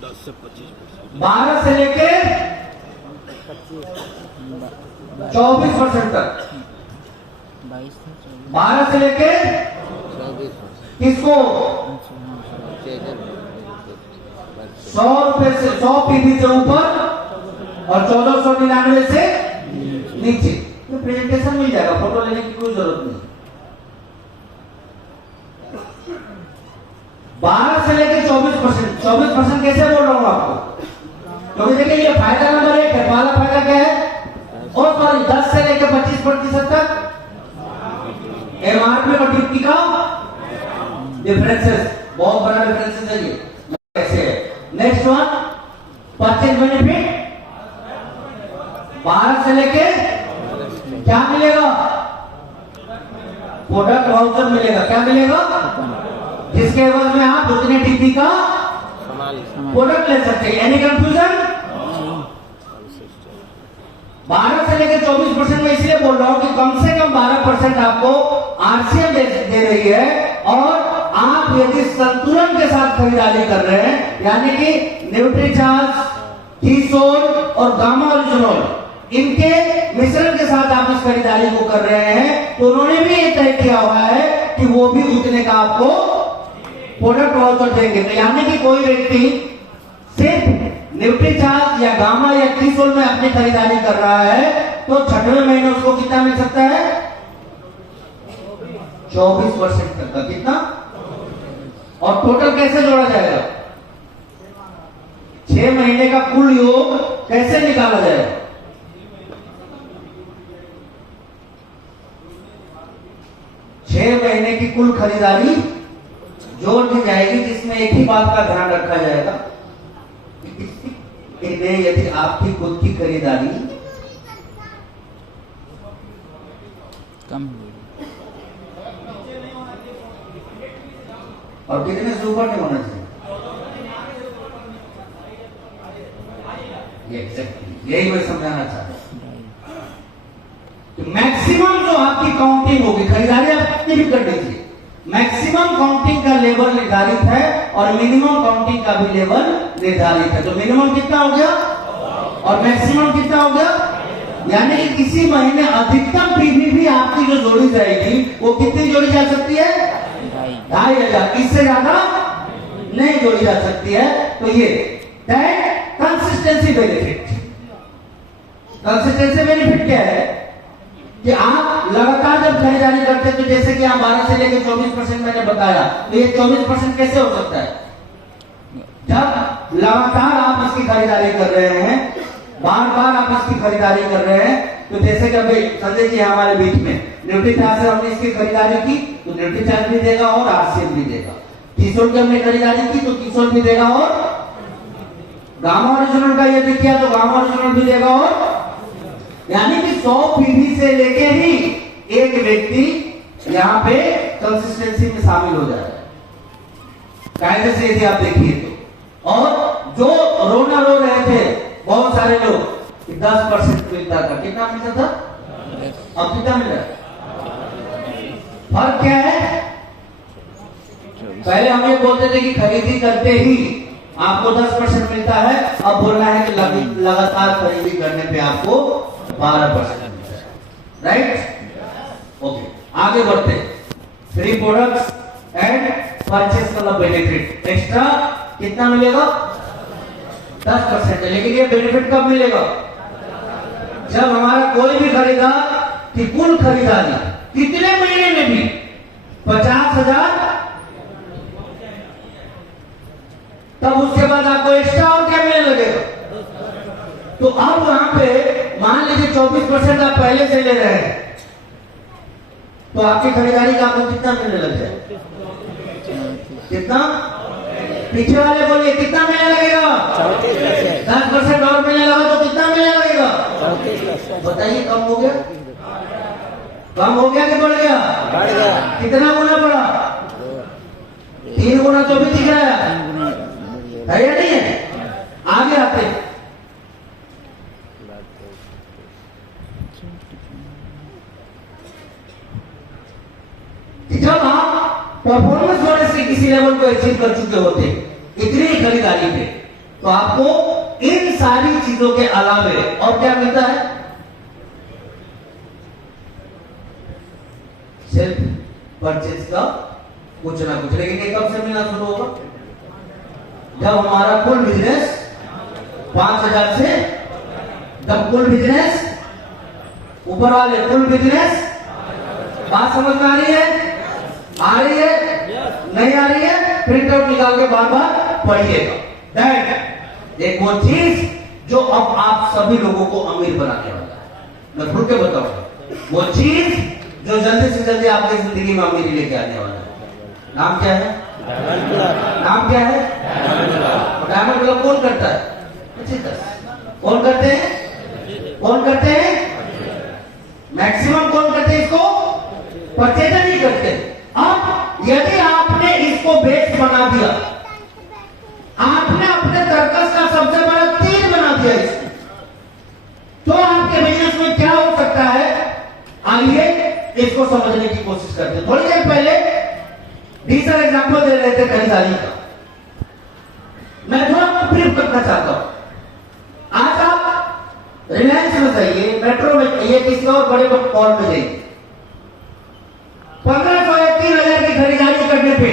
10 से 25%, 12 से लेके 24% तक, 12 से लेके किसको? 100 रुपए से 100 पीबी से ऊपर और 1499 से नीचे। तो प्रेजेंटेशन मिल जाएगा, फोटो लेने की कोई जरूरत नहीं। 12 से लेकर 24%। 24% कैसे बोल रहा हूं आपको? क्योंकि देखिए ये फायदा नंबर 1 है। पहला फायदा क्या है? और सॉरी 10 से लेकर 25% तक एमआरपी और ड्यूटी का डिफरेंसेस, बहुत बड़ा डिफरेंसेस है ये। कैसे है? नेक्स्ट वन, परचेज बेनिफिट 12 से लेके क्या मिलेगा? प्रोडक्ट वाउचर मिलेगा। क्या मिलेगा? जिसके एवज में आप उतने टीपी का प्रोडक्ट ले सकते हैं। Any confusion? 12 से लेकर 24% में इसलिए बोल रहा हूं कि कम से कम 12% आपको आरसीएम दे रही है, और आप यदि संतुलन के साथ खरीदारी कर रहे हैं, यानी कि न्यूट्रीचार्ज, थीसोल और गामा ओरिजिनोल, इनके मिश्रण के साथ आप इस खरीदारी को कर रहे हैं, तो उन्होंने भी ये तय किया हुआ है कि वो भी उतने का आपको प्रोडक्ट वाउचर देंगे। तो यानी कि कोई व्यक्ति सिर्फ न्यूट्रीचार्ज या गामा या थीसोल में अपनी खरीदारी कर रहा है, तो 6वें महीने उसको कितना मिल सकता है? 24% तक का। कितना? और टोटल कैसे जोड़ा जाएगा? 6 महीने का कुल योग कैसे निकाला जाएगा? छह महीने की कुल खरीदारी जोड़ दी जाएगी, जिसमें एक ही बात का ध्यान रखा जाएगा, यदि आपकी खुद की खरीदारी कम और कितने से ऊपर नहीं होना चाहिए, यही मैं समझाना चाहता हूं। तो मैक्सिमम जो आपकी काउंटिंग होगी, खरीदारी आप कितनी भी कर लीजिए, मैक्सिमम काउंटिंग का लेवल निर्धारित है और मिनिमम काउंटिंग का भी लेवल निर्धारित है। तो मिनिमम कितना हो गया और मैक्सिमम कितना हो गया? यानी कि किसी महीने अधिकतम पीवी भी आपकी जो जोड़ी जाएगी वो कितनी जोड़ी जा सकती है? 2500। इससे ज्यादा नहीं जोड़ी जा सकती है। तो ये कंसिस्टेंसी बेनिफिट। कंसिस्टेंसी बेनिफिट क्या है कि आप लगातार जब खरीदारी करते हैं, तो जैसे कि आप 12 से लेकर 24% मैंने बताया, तो ये 24% कैसे हो सकता है? जब लगातार आप इसकी खरीदारी कर रहे हैं, बार बार आप इसकी खरीदारी कर रहे हैं, तो जैसे कि अभी संजय जी हमारे बीच में न्यूट्रीचार्ज से हमने इसकी खरीदारी की, तो न्यूट्रीचार्ज भी देगा और आरसीएम भी देगा। टीसोल की हमने खरीदारी की, तो टीसोल भी देगा और गामा ओरिजिनल का यदि किया तो गामा ओरिजिनल भी देगा। और यानी कि 100 पीवी से लेके ही एक व्यक्ति यहाँ पे कंसिस्टेंसी में शामिल हो जाएगा कायदे से, यदि आप देखिए तो। और जो रोना रो रहे थे बहुत सारे लोग, 10% मिलता था, कितना मिलता था? अब कितना मिल रहा है? फर्क क्या है? पहले हम ये बोलते थे कि खरीदी करते ही आपको 10% मिलता है, अब बोलना है कि लगातार खरीदी करने पे आपको 12% मिलता है। राइट? ओके, आगे बढ़ते हैं। फ्री प्रोडक्ट्स एंड परचेस वाला बेनिफिट एक्स्ट्रा कितना मिलेगा? 10%। लेकिन ये बेनिफिट कब मिलेगा? जब हमारा कोई भी खरीदार की कुल खरीदारी कितने महीने में भी 50,000, तब उसके बाद आपको एक्स्ट्रा और क्या मिलने लगेगा? तो अब वहां पे मान लीजिए 24% आप पहले से ले रहे हैं, तो आपकी खरीदारी का आपको कितना मिलने लग जाए? कितना? पीछे वाले बोलिए, कितना मिलने लगेगा? 10% और मिलने लगा तो कितना मिलने लगेगा? बताइए, कम हो गया? कम हो गया कि बढ़ गया? बढ़ गया। कितना गुना बढ़ा? 3 गुना तो भी दिख रहा है या नहीं है? आगे आते हैं। जब आप परफॉर्मेंस बोनस के किसी लेवल को अचीव कर चुके होते इतनी खरीदारी पे, तो आपको इन सारी चीजों के अलावे और क्या मिलता है? सिर्फ परचेज का कुछ ना कुछ। लेकिन ये कब से मिलना शुरू होगा? जब हमारा कुल बिजनेस 5,000 से, जब कुल बिजनेस ऊपर वाले कुल बिजनेस, बात समझ में आ रही है? आ रही है? नहीं आ रही है? प्रिंट आउट निकाल के बार बार पढ़िएगा। दैट एक वो चीज जो अब आप सभी लोगों को अमीर बनाने वाला है। मैं खुल के बताऊंगा, वो चीज जो जल्दी से जल्दी आपकी जिंदगी में अमीरी लेके आने वाला है। नाम क्या है? नाम क्या है? Diamond club. कौन करता है? कौन करते हैं? कौन करते हैं? मैक्सिमम कौन करते हैं इसको? परचेजर नहीं करते। अब यदि आपने इसको बेस बना दिया, आपने अपने तर्कस का सबसे बड़ा तीर बना दिया इसको, तो आपके बिजनेस में क्या हो सकता है? आइए इसको समझने की कोशिश करते हैं। थोड़ी देर पहले डीजल एग्जाम्पल दे रहे थे खरीदारी का, मैं थोड़ा ब्रीफ करना चाहता हूं। आज आप रिलायंस में जाइए, मेट्रो में जाइए, किसी और बड़े मॉल में जाइए, 1500 या 3,000 की खरीदारी करने पे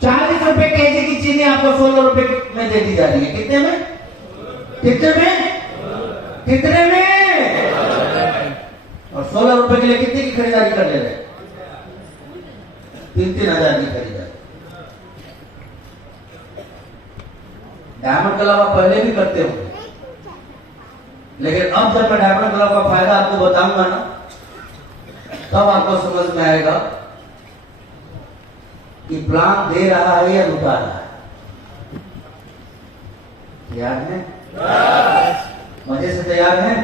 40 रुपए केजी की चीनी आपको 16 रुपए में दे दी जा रही है। कितने में? कितने में? कितने में? और 16 रुपए के लिए कितने की खरीदारी खरीदारी कर ले रहे, 3-3 हजार की खरीदारी। डायमंड क्लब आप पहले भी करते होंगे, लेकिन अब जब मैं डायमंड क्लब का फायदा आपको बताऊंगा ना, तब आपको समझ में आएगा कि प्लान दे रहा है या लुटा रहा है। तैयार है? मजे से तैयार है?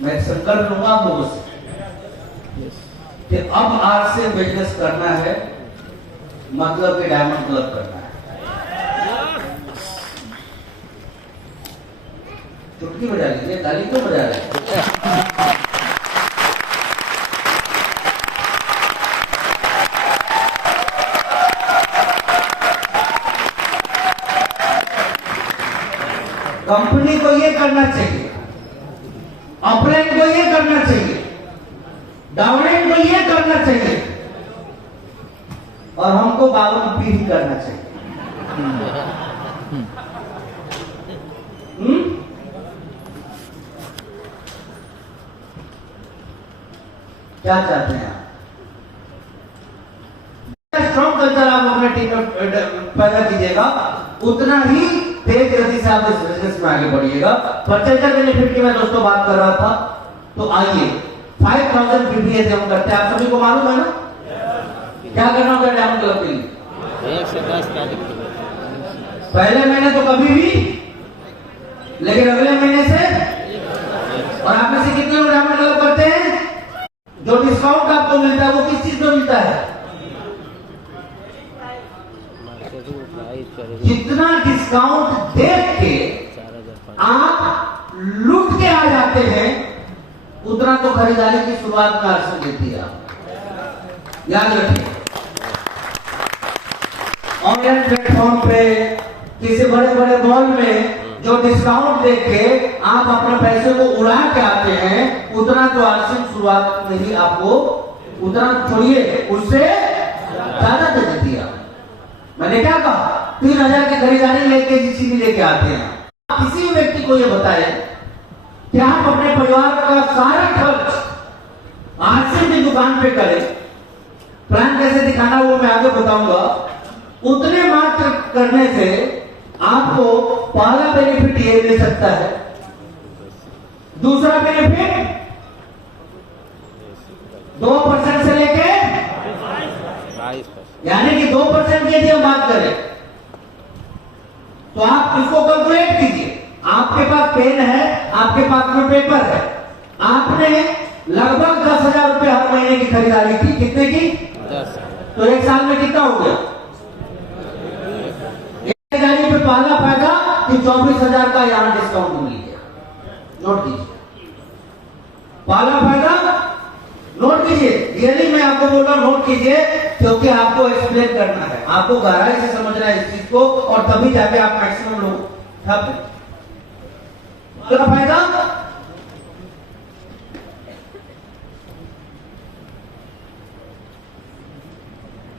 मैं एक संकल्प लूंगा आप लोगों से कि अब आज से बिजनेस करना है, मतलब कि डायमंड क्लब करना है। चुटकी बजा लीजिए, ताली क्यों बजा रहे हैं? कंपनी को ये करना चाहिए, अपलाइन को ये करना चाहिए, डाउनलाइन को ये करना चाहिए, और हमको 52 पीढ़ी करना चाहिए। क्या चाहते हैं आप? स्ट्रॉन्ग कल्चर आप अपने टीम में पैदा कीजिएगा, उतना ही तेज गति से आप इस बिजनेस में आगे बढ़िएगा। परचेजर बेनिफिट की मैं दोस्तों बात कर रहा था, तो आइए 5000 पीपीए हम करते हैं, आप सभी को मालूम है ना? क्या करना होगा डायमंड क्लब के लिए? 1 से 10 तारीख पहले महीने तो कभी भी, लेकिन अगले महीने से। और आप में से कितने लोग डायमंड क्लब करते हैं? जो डिस्काउंट आपको मिलता है वो किस चीज में मिलता है? जितना डिस्काउंट देख के आप लूट के आ जाते हैं, उतना तो खरीदारी की शुरुआत में आसन देती है। आप याद रखिए, ऑनलाइन प्लेटफॉर्म पे, किसी बड़े बड़े मॉल में जो डिस्काउंट देख के आप अपने पैसे को उड़ा के आते हैं, उतना तो आसन शुरुआत में ही आपको, उतना छोड़िए, उससे ज्यादा दे देती है। मैंने क्या कहा? 3000 की खरीदारी लेके जीसीबी लेके आते हैं। किसी भी व्यक्ति को यह बताए कि आप अपने परिवार का सारा खर्च आज से भी दुकान पे करें, प्लान कैसे दिखाना वो मैं आगे बताऊंगा। उतने मात्र करने से आपको पहला बेनिफिट ये मिल सकता है। दूसरा बेनिफिट 2% से लेके, यानी कि 2% की यदि हम बात करें तो आप इसको कैलकुलेट कीजिए। आपके पास पेन है, आपके पास में पेपर है, आपने लगभग 10,000 रुपए हर महीने की खरीदारी की। कितने की? 10। तो एक साल में कितना हो गया? एक खरीदारी पे पहला फायदा कि 24,000 का यहां डिस्काउंट मिल गया। नोट कीजिए, पहला फायदा नोट कीजिए। रियली मैं आपको बोल रहा हूं, नोट कीजिए, क्योंकि आपको एक्सप्लेन करना है, आपको गहराई से समझना है इस चीज को, और तभी जाके आप मैक्सिमम लोग पहला फायदा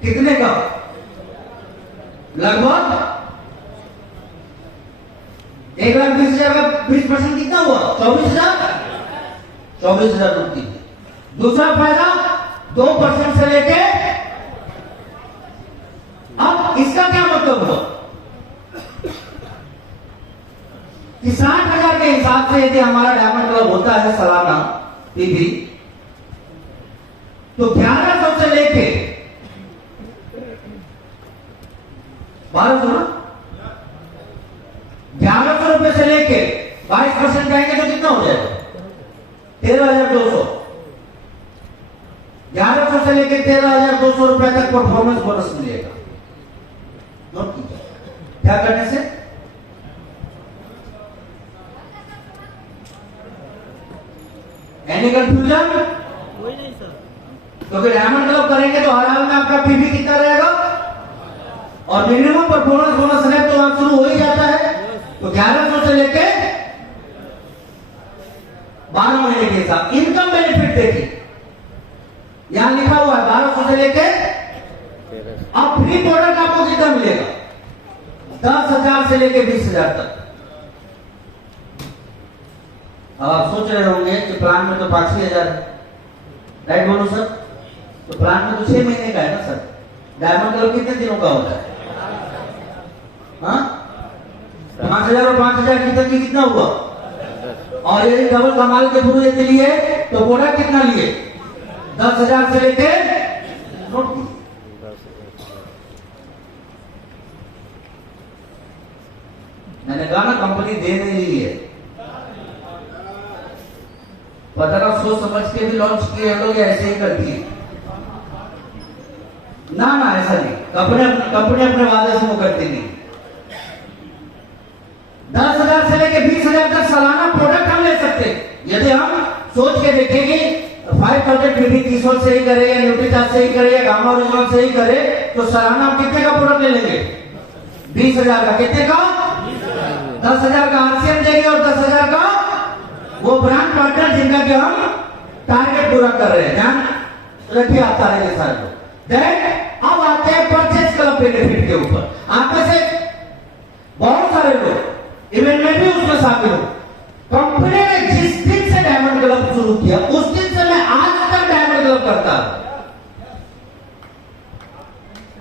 कितने का? लगभग 1,20,000 का 20% कितना हुआ? 24,000। 24,000 रुपये। दूसरा फायदा 2% से लेके, अब इसका क्या मतलब हुआ कि 60,000 के हिसाब से यदि हमारा डायमंड क्लब होता है सालाना पीवी, तो 1100 से लेके 1200 1100 रुपए से लेके 22% जाएंगे तो कितना हो जाएगा? 13,200। 1100 से लेके 13,200 रुपए तक परफॉर्मेंस बोनस मिलेगा। नोट कीजिए, क्या करने से? Any confusion? क्योंकि डायमंड क्लब करेंगे तो हर हाल में आपका पीवी कितना रहेगा, और मिनिमम परफॉर्मेंस बोनस है तो वहां शुरू हो ही जाता है। तो 1100 से लेके 12 महीने के हिसाब। इनकम बेनिफिट देखिए, यहां लिखा हुआ है 1200 से लेके, अब फ्री प्रोडक्ट आपको कितना मिलेगा? 10,000 से लेके 20,000 तक। अब आप सोच रहे होंगे कि प्लान में तो 5,000 है, राइट बोलो सर। तो प्लान में तो 6 महीने का है ना सर। डायमंड क्लब कितने दिनों का होता है? हाँ, 5,000 और 5,000 की कितना हुआ? और यदि डबल कमाल के पुरुष के लिए तो प्रोडक्ट कितना लिए? 10,000 से लेके नोट की। मैंने कहा ना कंपनी दे नहीं रही है, पता ना सोच समझ के भी लॉन्च किए लोग ऐसे ही करती है ना। ना ऐसा नहीं, कंपनी अपने वादे से वो करती नहीं। 10,000 से लेके 20,000 तक सालाना प्रोडक्ट हम ले सकते हैं। यदि हम सोच के देखेंगे 5,000 पीवी 30 से ही करे या न्यूट्रीचार्ज से ही करे या गामा ओरिजिनल से ही करे तो सालाना हम कितने का प्रोडक्ट ले लेंगे? 20,000 का। कितने का? 10,000 का आरसीएम देंगे और 10,000 का वो ब्रांड पार्टनर जिनका कि हम टारगेट पूरा कर रहे हैं। ध्यान रखिए आप सारे के सारे लोग। देन अब आते हैं परचेज क्लब बेनिफिट के ऊपर। आप में से बहुत सारे लोग, इवन मैं भी उसमें शामिल हूं, कंपनी ने जिस दिन से डायमंड क्लब शुरू किया उस दिन से मैं आज तक डायमंड क्लब करता हूं।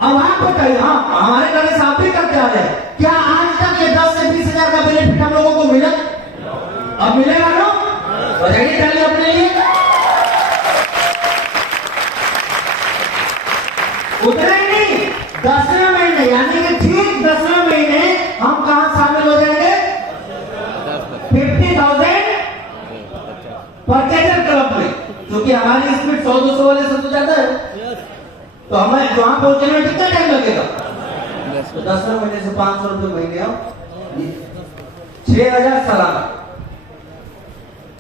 अब आप बताइए, हाँ हमारे घर साहब भी करते आ रहे हैं, क्या आज तक ये 10 से 20,000 का बेनिफिट हम लोगों को मिला? अब मिलेगा ना? बजाइए ताली अपने लिए। उतने ही नहीं, 10वें महीने यानी कि ठीक 10वें महीने हम कहां शामिल हो जाएंगे? 50,000 परचेजर क्लब में, क्योंकि हमारी स्पीड 100-200 वाले से तो ज्यादा है। तो हमें वहां पहुंचने में कितना टाइम लगेगा? तो 10वें महीने से 500 रुपए महीने, 6,000 सालाना,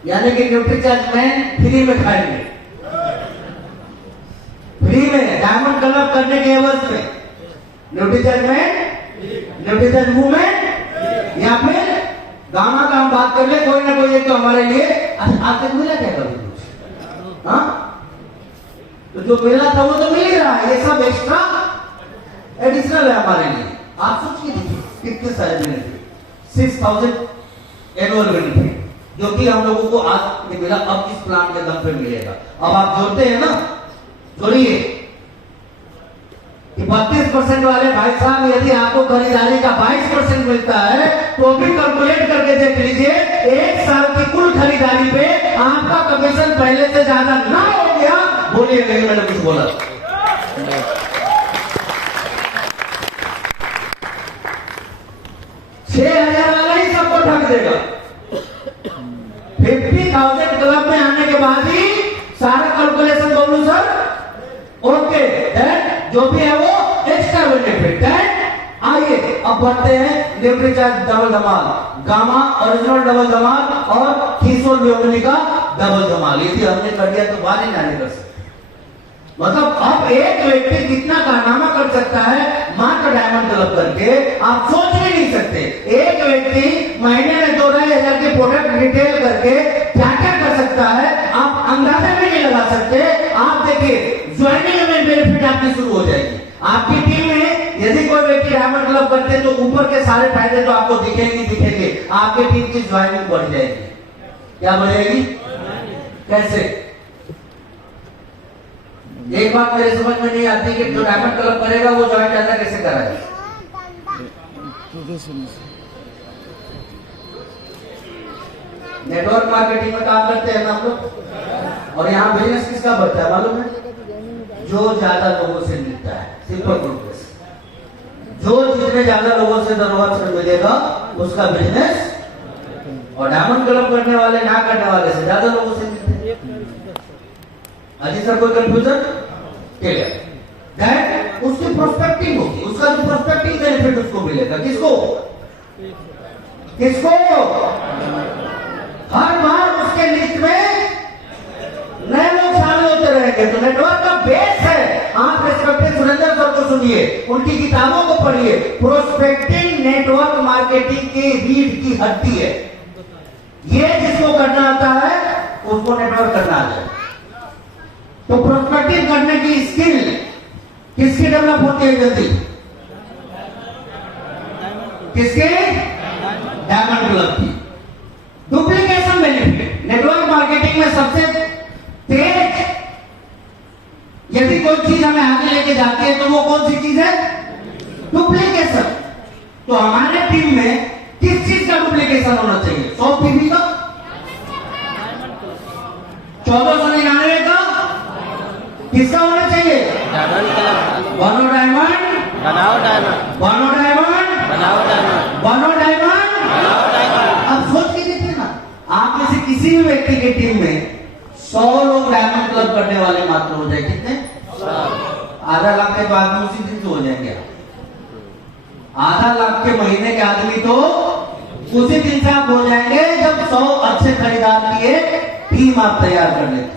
यानी कि न्यूट्रीचार्ज में फ्री में खाएंगे, फ्री में डायमंड क्लब करने के एवज में न्यूट्रीचार्ज में, न्यूट्रीचार्ज मूवमेंट या फिर गामा का हम बात कर ले, कोई ना कोई एक तो हमारे लिए आज तक मिला क्या कभी कुछ? हाँ, तो जो मिला था वो तो मिल ही रहा है, ये सब एक्स्ट्रा एडिशनल है हमारे लिए। आप सोचिए देखिए कितने सारे बेनिफिट, 6,000 एनुअल बेनिफिट जो कि हम लोगों को आज नहीं मिला, अब इस प्लान के दम पे मिलेगा। अब आप जोड़ते हैं ना, जोड़िए कि 32% वाले भाई साहब यदि आपको खरीदारी का 22% मिलता है तो भी कैलकुलेट करके देख लीजिए, एक साल की कुल खरीदारी पे आपका कमीशन पहले से ज्यादा ना हो गया। बोलिए नहीं, मैंने कुछ बोला? 6,000 वाला ही सबको ठग देगा। 50,000 क्लब में आने के बाद ही सारा कैलकुलेशन बोलूं सर, ओके जो भी है वो एक्स्ट्रा बेनिफिट है। आइए अब बढ़ते हैं न्यूट्रीचार्ज डबल धमाल, गामा ओरिजिनल डबल धमाल और थीसोल ब्योमिनी का डबल धमाल। यदि हमने कर दिया तो बात ही नहीं कर सकते। मतलब अब एक व्यक्ति कितना कारनामा कर सकता है मात्र डायमंड क्लब करके, आप सोच भी नहीं सकते। एक व्यक्ति महीने में 2,500 के प्रोडक्ट रिटेल करके क्या क्या कर सकता है, आप अंदाजा भी नहीं लगा सकते। आप देखिए ज्वाइनिंग में बेनिफिट आपकी शुरू हो जाएगी। आपकी टीम में यदि कोई व्यक्ति डायमंड क्लब करते हैं तो ऊपर के सारे फायदे तो आपको दिखेंगे। आपकी टीम की ज्वाइनिंग बढ़ जाएगी। क्या बढ़ेगी? कैसे? एक बात मेरे समझ में नहीं आती कि जो डायमंड क्लब करेगा वो ज्वाइन ज्यादा कैसे कराएगा? नेटवर्क मार्केटिंग में काम करते हैं ना हम लोग, और यहाँ बिजनेस किसका बढ़ता है मालूम है? जो ज्यादा लोगों से मिलता है। सिंपल प्रोसेस, जो जितने ज्यादा लोगों से दरवाजा से मिलेगा उसका बिजनेस, और डायमंड क्लब करने वाले ना करने वाले से ज्यादा लोगों से मिलते हैं। अजी सर कोई कंफ्यूजन? क्लियर? दैट उसकी प्रोस्पेक्टिंग होगी, उसका जो प्रोस्पेक्टिंग बेनिफिट उसको मिलेगा। किसको? हर बार उसके लिस्ट में नए लोग शामिल होते रहेंगे। तो नेटवर्क का बेस है। आप रेस्पेक्टेड सुरेंद्र सर को सुनिए, उनकी किताबों को पढ़िए। प्रोस्पेक्टिंग नेटवर्क मार्केटिंग की रीढ़ की हड्डी है। ये जिसको करना आता है उसको नेटवर्क करना आता है। तो प्रोस्पेक्टिंग करने की स्किल किसकी डेवलप होती है जल्दी? किसके? डायमंड क्लब की। डुप्लीकेशन बेनिफिट नेटवर्क मार्केटिंग में सबसे तेज यदि कोई चीज हमें आगे लेके जाती है तो वो कौन सी चीज है? डुप्लीकेशन। तो हमारे टीम में किस चीज का डुप्लीकेशन होना चाहिए? 100 पीवी का, 1499 का, किसका होना चाहिए? डायमंड क्लब बनो डायमंड, बनाओ डायमंड, बनो डायमंड, बनाओ डायमंड, बनो डायमंड। बनाओ डायमंड। अब सोच के देखिए ना, आप में से किसी भी व्यक्ति की टीम में 100 लोग डायमंड क्लब करने वाले मात्र हो जाए, कितने? आधा लाख के बाद उसी दिन से हो जाएंगे। आधा लाख के महीने के आदमी तो उसी दिन से आप हो जाएंगे जब 100 अच्छे खरीदार की एक टीम आप तैयार कर लेते।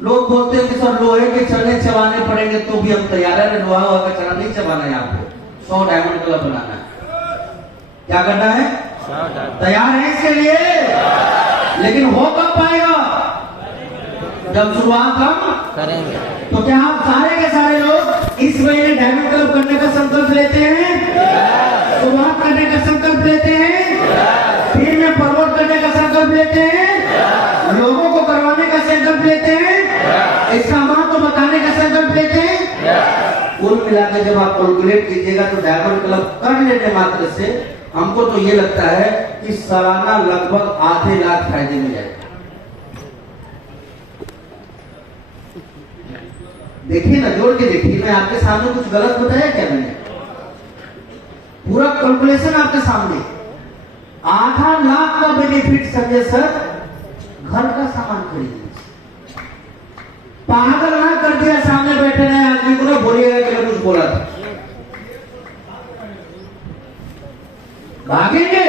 लोग बोलते हैं कि सर लोहे के चने चबाने पड़ेंगे तो भी हम तैयार है। लोहा का चना नहीं चबाना है, आपको 100 डायमंड क्लब बनाना है। क्या करना है? तैयार है इसके लिए? लेकिन हो कब पाएगा? जब शुरुआत हम करेंगे। तो क्या आप सारे के सारे लोग इस महीने डायमंड क्लब करने का संकल्प लेते हैं? शुरुआत करने का संकल्प लेते हैं? टीम में प्रमोट करने का संकल्प लेते हैं? लोगों को करवाने का संकल्प लेते हैं? इसका महत्व बताने का संकल्प लेते हैं? कुल मिलाकर जब आप कैलकुलेट कीजिएगा तो डायमंड क्लब कर लेने मात्र से हमको तो ये लगता है कि सालाना लगभग आधे लाख फायदे में जाएगा। देखिए ना, जोड़ के देखिए। मैं आपके सामने कुछ गलत बताया क्या? मैंने पूरा कैलकुलेशन आपके सामने। आधा लाख का बेनिफिट समझे सर, घर का सामान खरीदने। पागल ना कर दिया सामने बैठे नए आदमी को, ना बोलिएगा कि मैं कुछ बोला था। भागेंगे,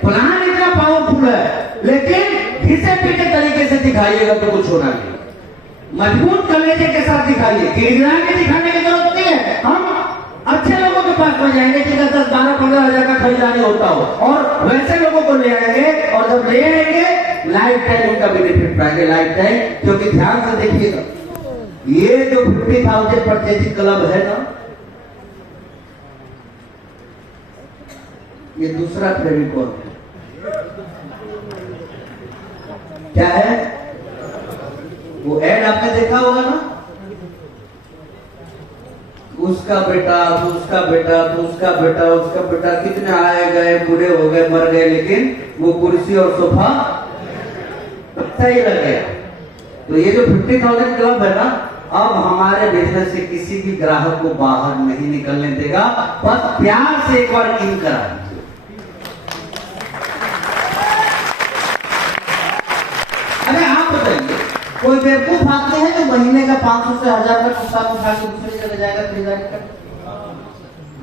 प्लान इतना पावरफुल है, लेकिन घिसे पीटे तरीके से दिखाइएगा तो कुछ होना नहीं। मजबूत कलेजे के साथ दिखाइए, गिरा के दिखाने की जरूरत नहीं है। हम अच्छे लोगों के पास में जाएंगे जिनका 10, 12, 15 हजार का खरीदारी होता हो, और वैसे लोगों को ले आएंगे, और जब ले आएंगे लाइफ टाइम उनका बेनिफिट पाएंगे, लाइफ टाइम। क्योंकि ध्यान से देखिएगा, ये जो 50,000 परचेजिंग क्लब है ना, ये दूसरा फेविकॉल है। क्या है वो? ऐड आपने देखा होगा ना, उसका बेटा, उसका बेटा, उसका बेटा, उसका बेटा, कितने आए गए, बूढ़े हो गए, मर गए, लेकिन वो कुर्सी और सोफा सही लग गया। तो ये जो 50,000 क्लब है ना, अब हमारे बिजनेस से किसी भी ग्राहक को बाहर नहीं निकलने देगा। बस प्यार से एक बार इन करा दीजिए। अरे आप बताइए, कोई बेवकूफ आते हैं जो महीने का 500 से 1000 का कुत्ता उठा के दूसरी जगह जाएगा खरीदारी कर?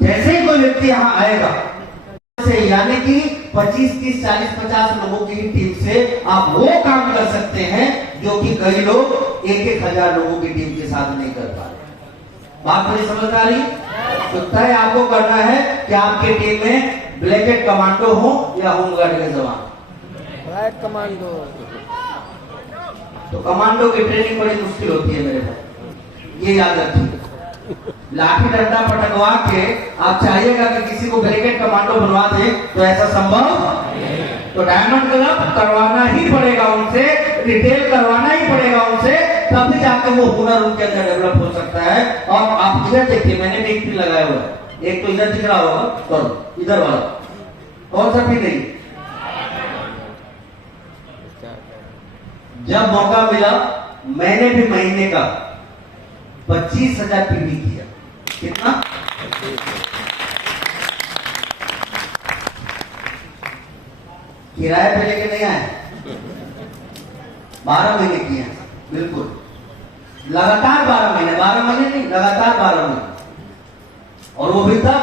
जैसे ही कोई व्यक्ति यहाँ आएगा, यानी कि 25, 30, 40, 50 लोगों की टीम से आप वो काम कर सकते हैं जो कि कई लोग 1-1 लोगों की टीम के साथ नहीं कर पा रहे। बात मुझे समझ आ रही? तो तय आपको करना है कि आपके टीम में ब्लैकेट कमांडो हो या होमगार्ड के जवान। Black commando. तो कमांडो की ट्रेनिंग बड़ी मुश्किल होती है मेरे भाई, ये याद रखिए। लाठी डंडा पटकवा के आप चाहिएगा कि किसी को ब्रिगेड कमांडो बनवा दे, तो ऐसा संभव? तो डायमंड क्लब करवाना ही पड़ेगा उनसे, डिटेल करवाना ही पड़ेगा उनसे, तभी जाके वो हुनर उनके अंदर डेवलप हो सकता है। और आप इधर देखिए, मैंने एक पिन लगाया हुआ है, एक तो इधर दिख रहा होगा, तो इधर वाला कौन सा पिन नहीं? जब मौका मिला मैंने भी महीने का 25,000 पीवी किया। कितना? किराए पे लेके नहीं आए, 12 महीने किए हैं, बिल्कुल लगातार 12 महीने, 12 महीने नहीं, लगातार 12 महीने। और वो भी तब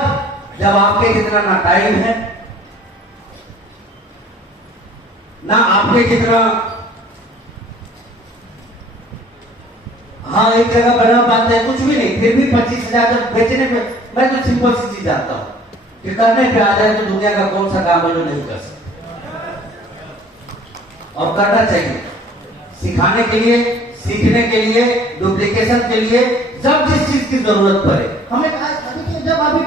जब आपके जितना ना टाइम है, ना आपके जितना हाँ एक जगह बना पाते हैं, कुछ भी नहीं, फिर भी 25,000 जब बेचने पे, मैं तो सिंपल सी चीज आता हूं कि करने पे आ जाए तो दुनिया का कौन सा काम है जो नहीं कर सकता, और करना चाहिए। सिखाने के लिए, सीखने के लिए, डुप्लीकेशन के लिए, जब जिस चीज की जरूरत पड़े। हमें जब अभी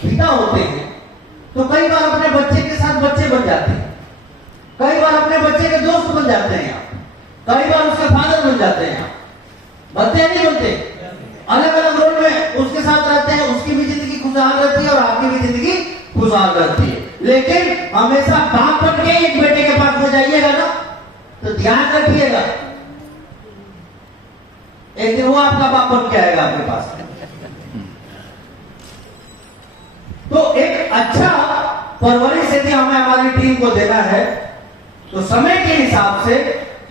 पिता होते हैं तो कई बार अपने बच्चे के साथ बच्चे बन जाते हैं, कई बार अपने बच्चे के दोस्त बन जाते हैं आप। कई बार उसके फादर बन जाते हैं, बनते हैं नहीं बनते, अलग अलग रोल में उसके साथ रहते हैं, उसकी भी जिंदगी खुशहाल रहती है और आपकी भी जिंदगी खुशहाल रहती है। लेकिन हमेशा बाप बन के एक बेटे के पास में जाइएगा ना, तो ध्यान रखिएगा एक दिन वो आपका बाप बन के आएगा आपके पास। तो एक अच्छा परवरिश यदि हमें हमारी टीम को देना है तो समय के हिसाब से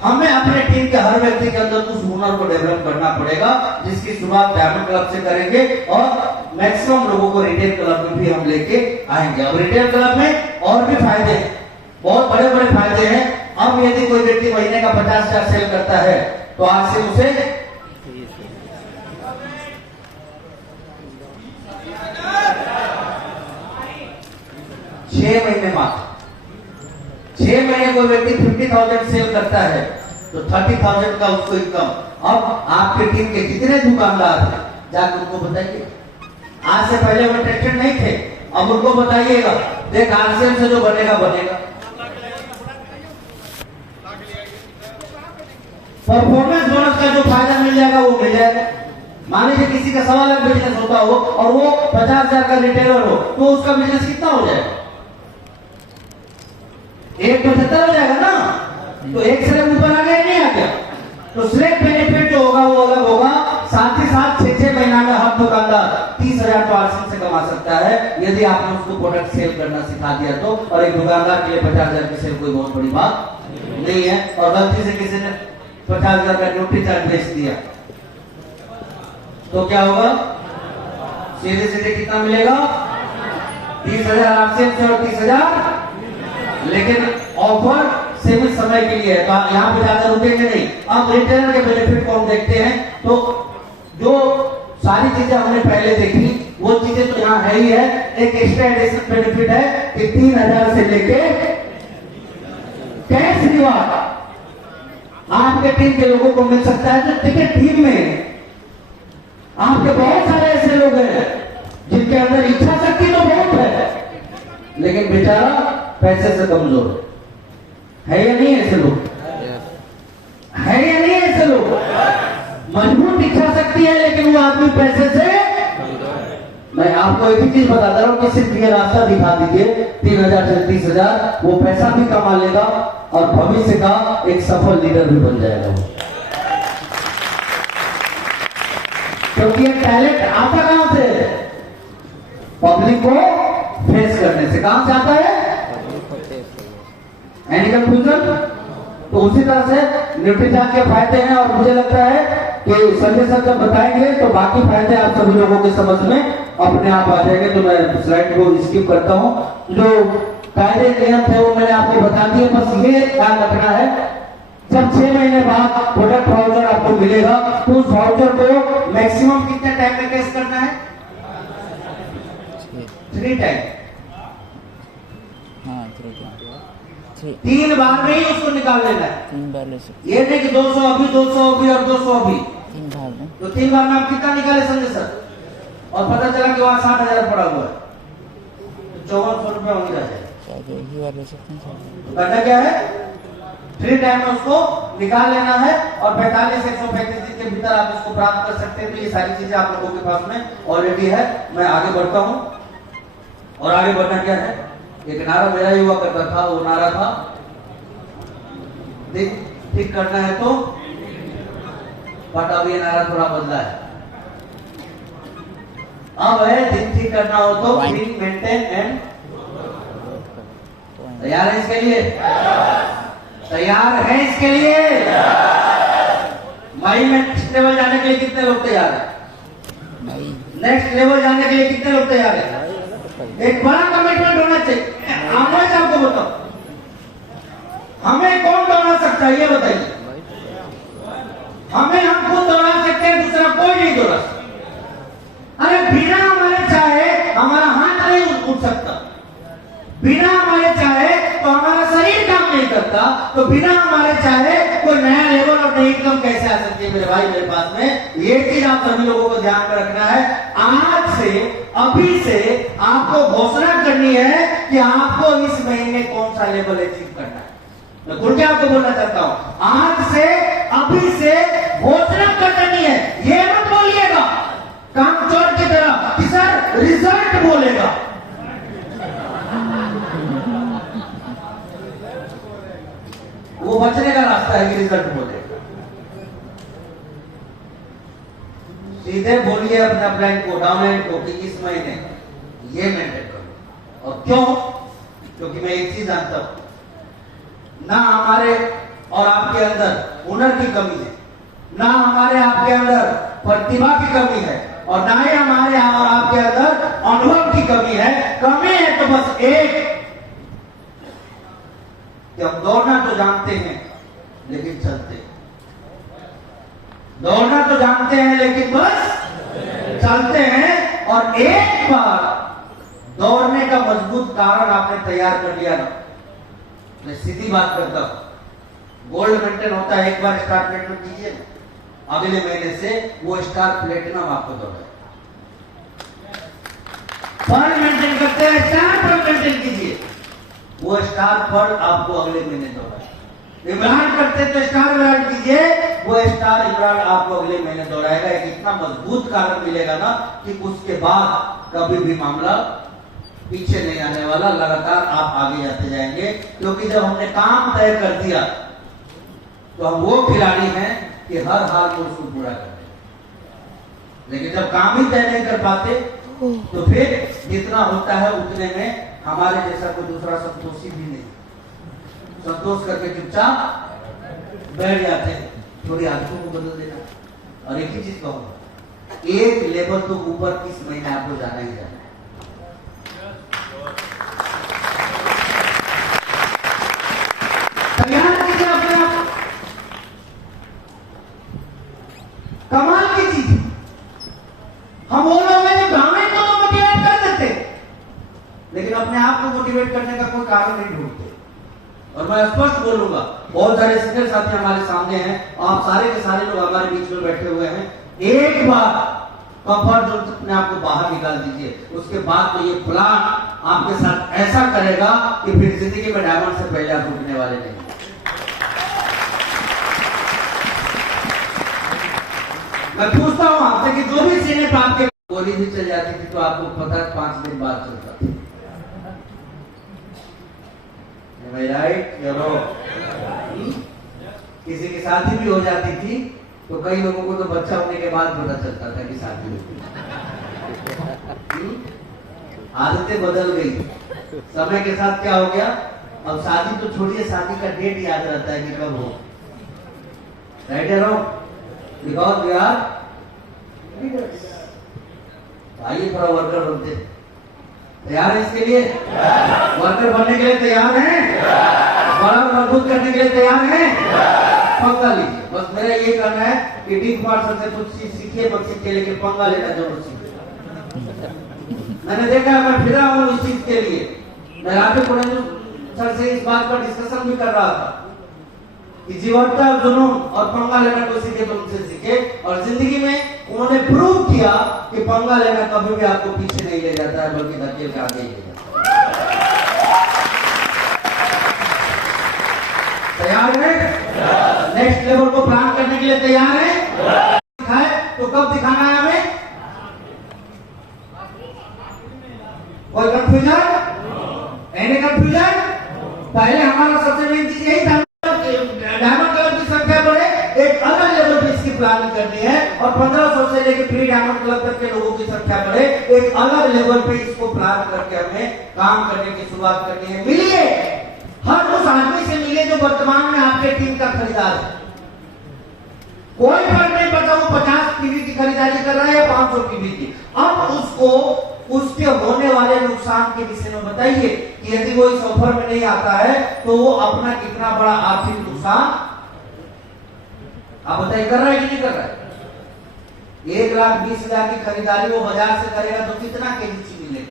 हमें अपने टीम के हर व्यक्ति के अंदर उस हुनर को डेवलप करना पड़ेगा, जिसकी शुरुआत डायमंड क्लब से करेंगे और मैक्सिमम लोगों को रिटेल क्लब में भी हम लेके आएंगे। अब रिटेल क्लब में और भी फायदे हैं, बहुत बड़े बड़े फायदे हैं। अब यदि कोई व्यक्ति महीने का 50,000 सेल करता है तो आज से उसे 6 महीने मात्र 6 महीने कोई व्यक्ति 50,000 सेल करता है तो 30,000 का उसको इनकम। अब आपके टीम के जितने दुकानदार हैं जाकर उनको बताइए, आज से पहले वो इंटरेस्टेड नहीं थे, अब उनको बताइएगा, देख आरसीएम से जो बनेगा बनेगा। परफॉर्मेंस बोनस का जो फायदा मिल जाएगा वो मिल जाएगा। मान लीजिए किसी का 1.25 लाख बिजनेस होता हो और वो 50,000 का रिटेलर हो तो उसका बिजनेस कितना हो जाएगा? 1.75 हो जाएगा ना, तो एक से ऊपर आ गया नहीं आ गया। तो सिलेक्ट बेनिफिट जो होगा वो अलग होगा। साथ ही साथ 6 महीना में हर दुकानदार 30,000 तो आरसीएम से कमा सकता है यदि आपने उसको प्रोडक्ट सेल करना सिखा दिया तो। और एक दुकानदार के लिए 50,000 की सेल कोई बहुत बड़ी बात नहीं है। और गलती से किसी ने 50,000 का न्यूट्री चार्ज बेच दिया तो क्या होगा? सीधे सीधे कितना मिलेगा? 30,000 आरसीएम से और 30,000। लेकिन ऑफर सीमित समय के लिए है तो आप यहाँ पे ज्यादा रुकेंगे नहीं। अब रिटेलर के बेनिफिट को हम देखते हैं तो जो सारी चीजें हमने पहले देखी वो चीजें तो यहाँ है ही है। एक एक्स्ट्रा एडिशनल बेनिफिट है कि 3,000 से लेके कैश रिवार्ड आपके टीम के लोगों को मिल सकता है। तो टिकट टीम में आपके बहुत सारे ऐसे लोग हैं जिनके अंदर इच्छा शक्ति तो बहुत है लेकिन बेचारा पैसे से कमजोर है या नहीं? ऐसे लोग है या नहीं? ऐसे लोग मजबूत इच्छा शक्ति है लेकिन वो आदमी पैसे से। मैं आपको एक ही चीज बता दे रहा हूं कि सिर्फ ये रास्ता दिखा दीजिए 3,000 से 30,000, वो पैसा भी कमा लेगा और भविष्य का एक सफल लीडर भी बन जाएगा वो। क्योंकि ये टैलेंट आता कहां से? पब्लिक को फेस करने से। कहां से आता है? Any confusion? तो उसी तरह से न्यूट्रीचार्ज के फायदे हैं और मुझे लगता है कि संजय सर जब बताएंगे तो बाकी फायदे आप सभी लोगों के समझ में अपने आप आ जाएंगे। तो मैं स्लाइड को स्किप करता हूं। जो कायदे नियम थे वो मैंने आपको बता दिए। बस ये ध्यान रखना है जब 6 महीने बाद प्रोडक्ट वाउचर आपको मिलेगा तो उस वाउचर को मैक्सिमम कितने टाइम में कैश करना है? 3 टाइम। 3 बार में ही उसको निकाल लेना है। 3 बार ले सकते। ये नहीं कि 200 अभी 200 अभी और 200 अभी। 3 बार में तो 3 बार में आप कितना निकाले संजय सर? और पता चला कि वहां 60,000 पड़ा हुआ है तो 5400 रुपया हो जाए। यही बार ले सकते हैं। करना क्या है? 3 टाइम में उसको निकाल लेना है और 45 से 135 दिन के भीतर आप उसको प्राप्त कर सकते हैं। तो ये सारी चीजें आप लोगों के पास में ऑलरेडी है। मैं आगे बढ़ता हूं और आगे बढ़ना क्या है? एक नारा मेरा ही हुआ करता था, वो नारा था ठीक करना है तो, बट अब ये नारा थोड़ा बदला है। अब है दिन ठीक करना हो तो क्लीन मेंटेन एंड। तैयार है इसके लिए? तैयार है इसके लिए? मई में नेक्स्ट लेवल जाने के लिए कितने लोग तैयार है? नेक्स्ट लेवल जाने के लिए कितने लोग तैयार है? एक बड़ा कमिटमेंट होना चाहिए। आवाज आपको बताओ, हमें कौन दौड़ा सकता है ये बताइए? हमें हम खुद दौड़ा सकते हैं, दूसरा कोई नहीं दौड़ा सकता। अरे बिना हमारे चाहे हमारा हाथ नहीं उठ सकता, बिना हमारे चाहे तो हमारा शरीर काम नहीं करता, तो बिना हमारे चाहे कोई नया लेवल और नई इनकम कैसे आ सकती है मेरे भाई मेरे पास में? ये चीज आप सभी लोगों को ध्यान में रखना है। आज से अभी से आपको घोषणा करनी है कि आपको इस महीने कौन सा लेवल अचीव करना है। मैं खुल के आपको बोलना चाहता हूं, आज से अभी से घोषणा करनी है। ये मत बोलिएगा काम चोर की तरह कि सर रिजल्ट बोलेगा। वो बचने का रास्ता है कि रिजल्ट बोलेगा। सीधे बोलिए अपने प्लान को, डाउनलाइन को कि इस महीने ये मेंटेन करो। और क्यों? क्योंकि मैं एक चीज जानता हूं, ना हमारे और आपके अंदर हुनर की कमी है, ना हमारे आपके अंदर प्रतिभा की कमी है, और ना ही हमारे और आपके अंदर अनुभव की कमी है। कमी है तो बस एक कि हम दौड़ना तो जानते हैं लेकिन चलते, दौड़ना तो जानते हैं लेकिन बस चलते हैं। और एक बार दौड़ने का मजबूत कारण आपने तैयार कर लिया ना, मैं सीधी बात करता हूं, गोल्ड मेंटेन होता है, एक बार स्टार प्लेटिनम कीजिए ना, अगले महीने से वो स्टार प्लेटिनम आपको दौड़े। फल मेंटेन करते हैं, स्टार फल मेंटेन कीजिए, वो स्टार फल आपको अगले महीने दौड़ाए। इमरान करते तो स्टार इमरान कीजिए, वो स्टार इमरान आपको अगले महीने दौड़ाएगा। एक इतना मजबूत कारण मिलेगा ना कि उसके बाद कभी भी मामला पीछे नहीं आने वाला, लगातार आप आगे जाते जाएंगे। क्योंकि जब हमने काम तय कर दिया तो हम वो खिलाड़ी हैं कि हर हाल को उसको पूरा करते, लेकिन जब काम ही तय नहीं कर पाते तो फिर जितना होता है उतने में हमारे जैसा कोई दूसरा संतोषी भी नहीं, संतोष करके चुपचाप बैठ जाते हैं। थोड़ी आदतों को बदल देना। और एक ही चीज कहूंगा, एक लेवल तो ऊपर इस महीने आपको जाना ही जाना है। तैयार कीजिए अपने आप, कमाल की चीज। हम वो लोग हैं जो ग्रामीण को तो मोटिवेट कर देते, लेकिन अपने आप को मोटिवेट करने का कोई कारण नहीं ढूंढते। और मैं स्पष्ट बोलूंगा, बहुत सारे सीनियर साथी हमारे सामने हैं, आप सारे के सारे लोग हमारे बीच में बैठे हुए हैं। एक बार कंफर्ट जोन से अपने आप को बाहर निकाल दीजिए, उसके बाद तो ये प्लान आपके साथ ऐसा करेगा कि फिर जिंदगी में डायमंड से पहले आप उठने वाले नहीं। मैं पूछता हूं आपसे कि जो भी सीने पर आपके गोली भी चल जाती थी तो आपको पता 5 दिन बाद चलता था। राइट? किसी की शादी भी हो जाती थी तो कई लोगों को तो बच्चा होने के बाद पता चलता था कि शादी होती। आदतें बदल गई, समय के साथ क्या हो गया, अब शादी तो छोड़िए, शादी का डेट याद रहता है कि कब हो। राइट है wrong? Because we are leaders. आइए थोड़ा वर्कर बनते, तैयार है इसके लिए? वर्कर बनने के लिए तैयार हैं? बड़ा मजबूत करने के लिए तैयार हैं? पंगा लीजिए। बस मेरा ये कहना है कि डी कुमार सर से कुछ चीज सीखिए, मत सीखिए, लेकिन पंगा लेना जरूर सीखिए। मैंने देखा है, मैं फिरा हूँ इस चीज के लिए। मैं राजू पुणे सर से इस बात पर डिस्कशन भी कर रहा था कि जीवनता, जुनून और पंगा लेना को सीखे तो उनसे सीखे। और जिंदगी में उन्होंने प्रूव किया कि पंगा लेना कभी भी आपको पीछे नहीं ले जाता है, बल्कि धकेल के आगे ही ले जाता है। तैयार है? नेक्स्ट लेवल को प्लान करने के लिए तैयार है? तो कब दिखाना है हमें? कोई कंफ्यूजन? Any confusion? पहले हमारा सबसे मेन चीज यही था, डायमंड क्लब की संख्या बढ़े, एक अलग लेवल पे इसकी प्लानिंग करनी है। और 1500 से लेकर प्री डायमंड क्लब तक के लोगों की संख्या बढ़े, एक अलग लेवल पे इसको प्लान करके हमें काम करने की शुरुआत करनी है। मिलिए, हर उस आदमी से मिलिए जो वर्तमान में आपके टीम का खरीदार है। कोई फर्क नहीं पड़ता वो 50 टीवी की खरीदारी कर रहा है या 500 टीवी की। अब उसको उसके होने वाले नुकसान के विषय में बताइए कि यदि वो इस ऑफर में नहीं आता है तो वो अपना कितना बड़ा आर्थिक नुकसान, आप बताइए, कर रहा है कि नहीं कर रहा है? 1,20,000 की खरीदारी वो बाजार से करेगा तो कितना केजी मिलेगा?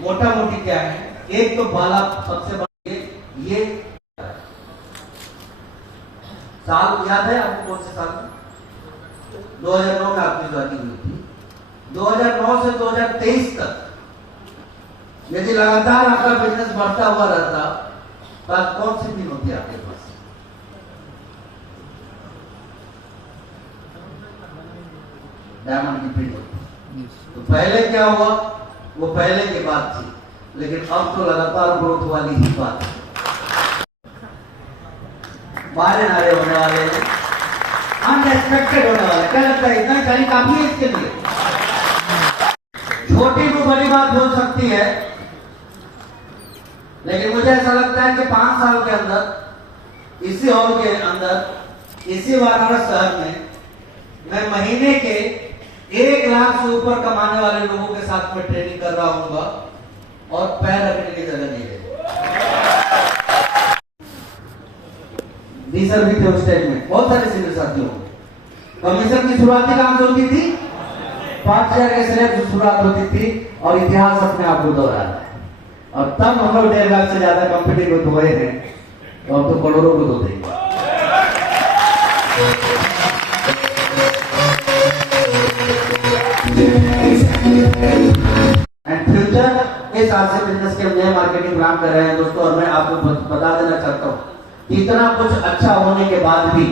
मोटा मोटी क्या है, एक तो बाला सबसे बड़ा ये साल याद है आपको? कौन से साल में? 2009 में आपकी ज्वाइनिंग हुई थी। 2009 से 2023 तक यदि लगातार आपका बिजनेस बढ़ता हुआ रहता तो आज कौन सी दिन होती है आपके पास? डायमंड की प्रिंट होती है। Yes. तो पहले क्या हुआ, वो पहले की बात थी, लेकिन अब तो लगातार ग्रोथ वाली ही बात है। बारे नारे होने वाले हैं, अनएक्सपेक्टेड होने वाले। क्या लगता है इतना चाहिए काफी है इसके लिए? छोटी को बड़ी बात हो सकती है, लेकिन मुझे ऐसा लगता है कि 5 साल के अंदर इसी हॉल के अंदर इसी वाराणसी शहर में मैं महीने के 1 लाख से ऊपर कमाने वाले लोगों के साथ में ट्रेनिंग कर रहा हूँ और पैर रखने की जगह नहीं है। सर भी थे उस टाइम में, बहुत सारे सीनियर साथियों। कमीशन की शुरुआती कहां से होती थी? 5000 के स्लैब से शुरुआत होती थी और इतिहास अपने आप को दोहरा रहा है। और तब हम लोग 1.5 लाख से ज्यादा कॉम्पिटिटिव हुए हैं, तो अब तो करोड़ों को होते हैं। एंड फ्यूचर इस आज से बिजनेस के नए मार्केटिंग प्लान कर रहे हैं दोस्तों, और मैं आपको बता देना चाहता हूँ इतना कुछ अच्छा होने के बाद भी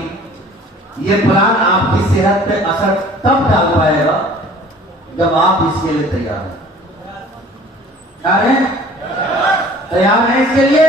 ये प्लान आपकी सेहत पे असर तब डाल पाएगा जब आप इसके लिए तैयार हैं। तैयार हैं इसके लिए?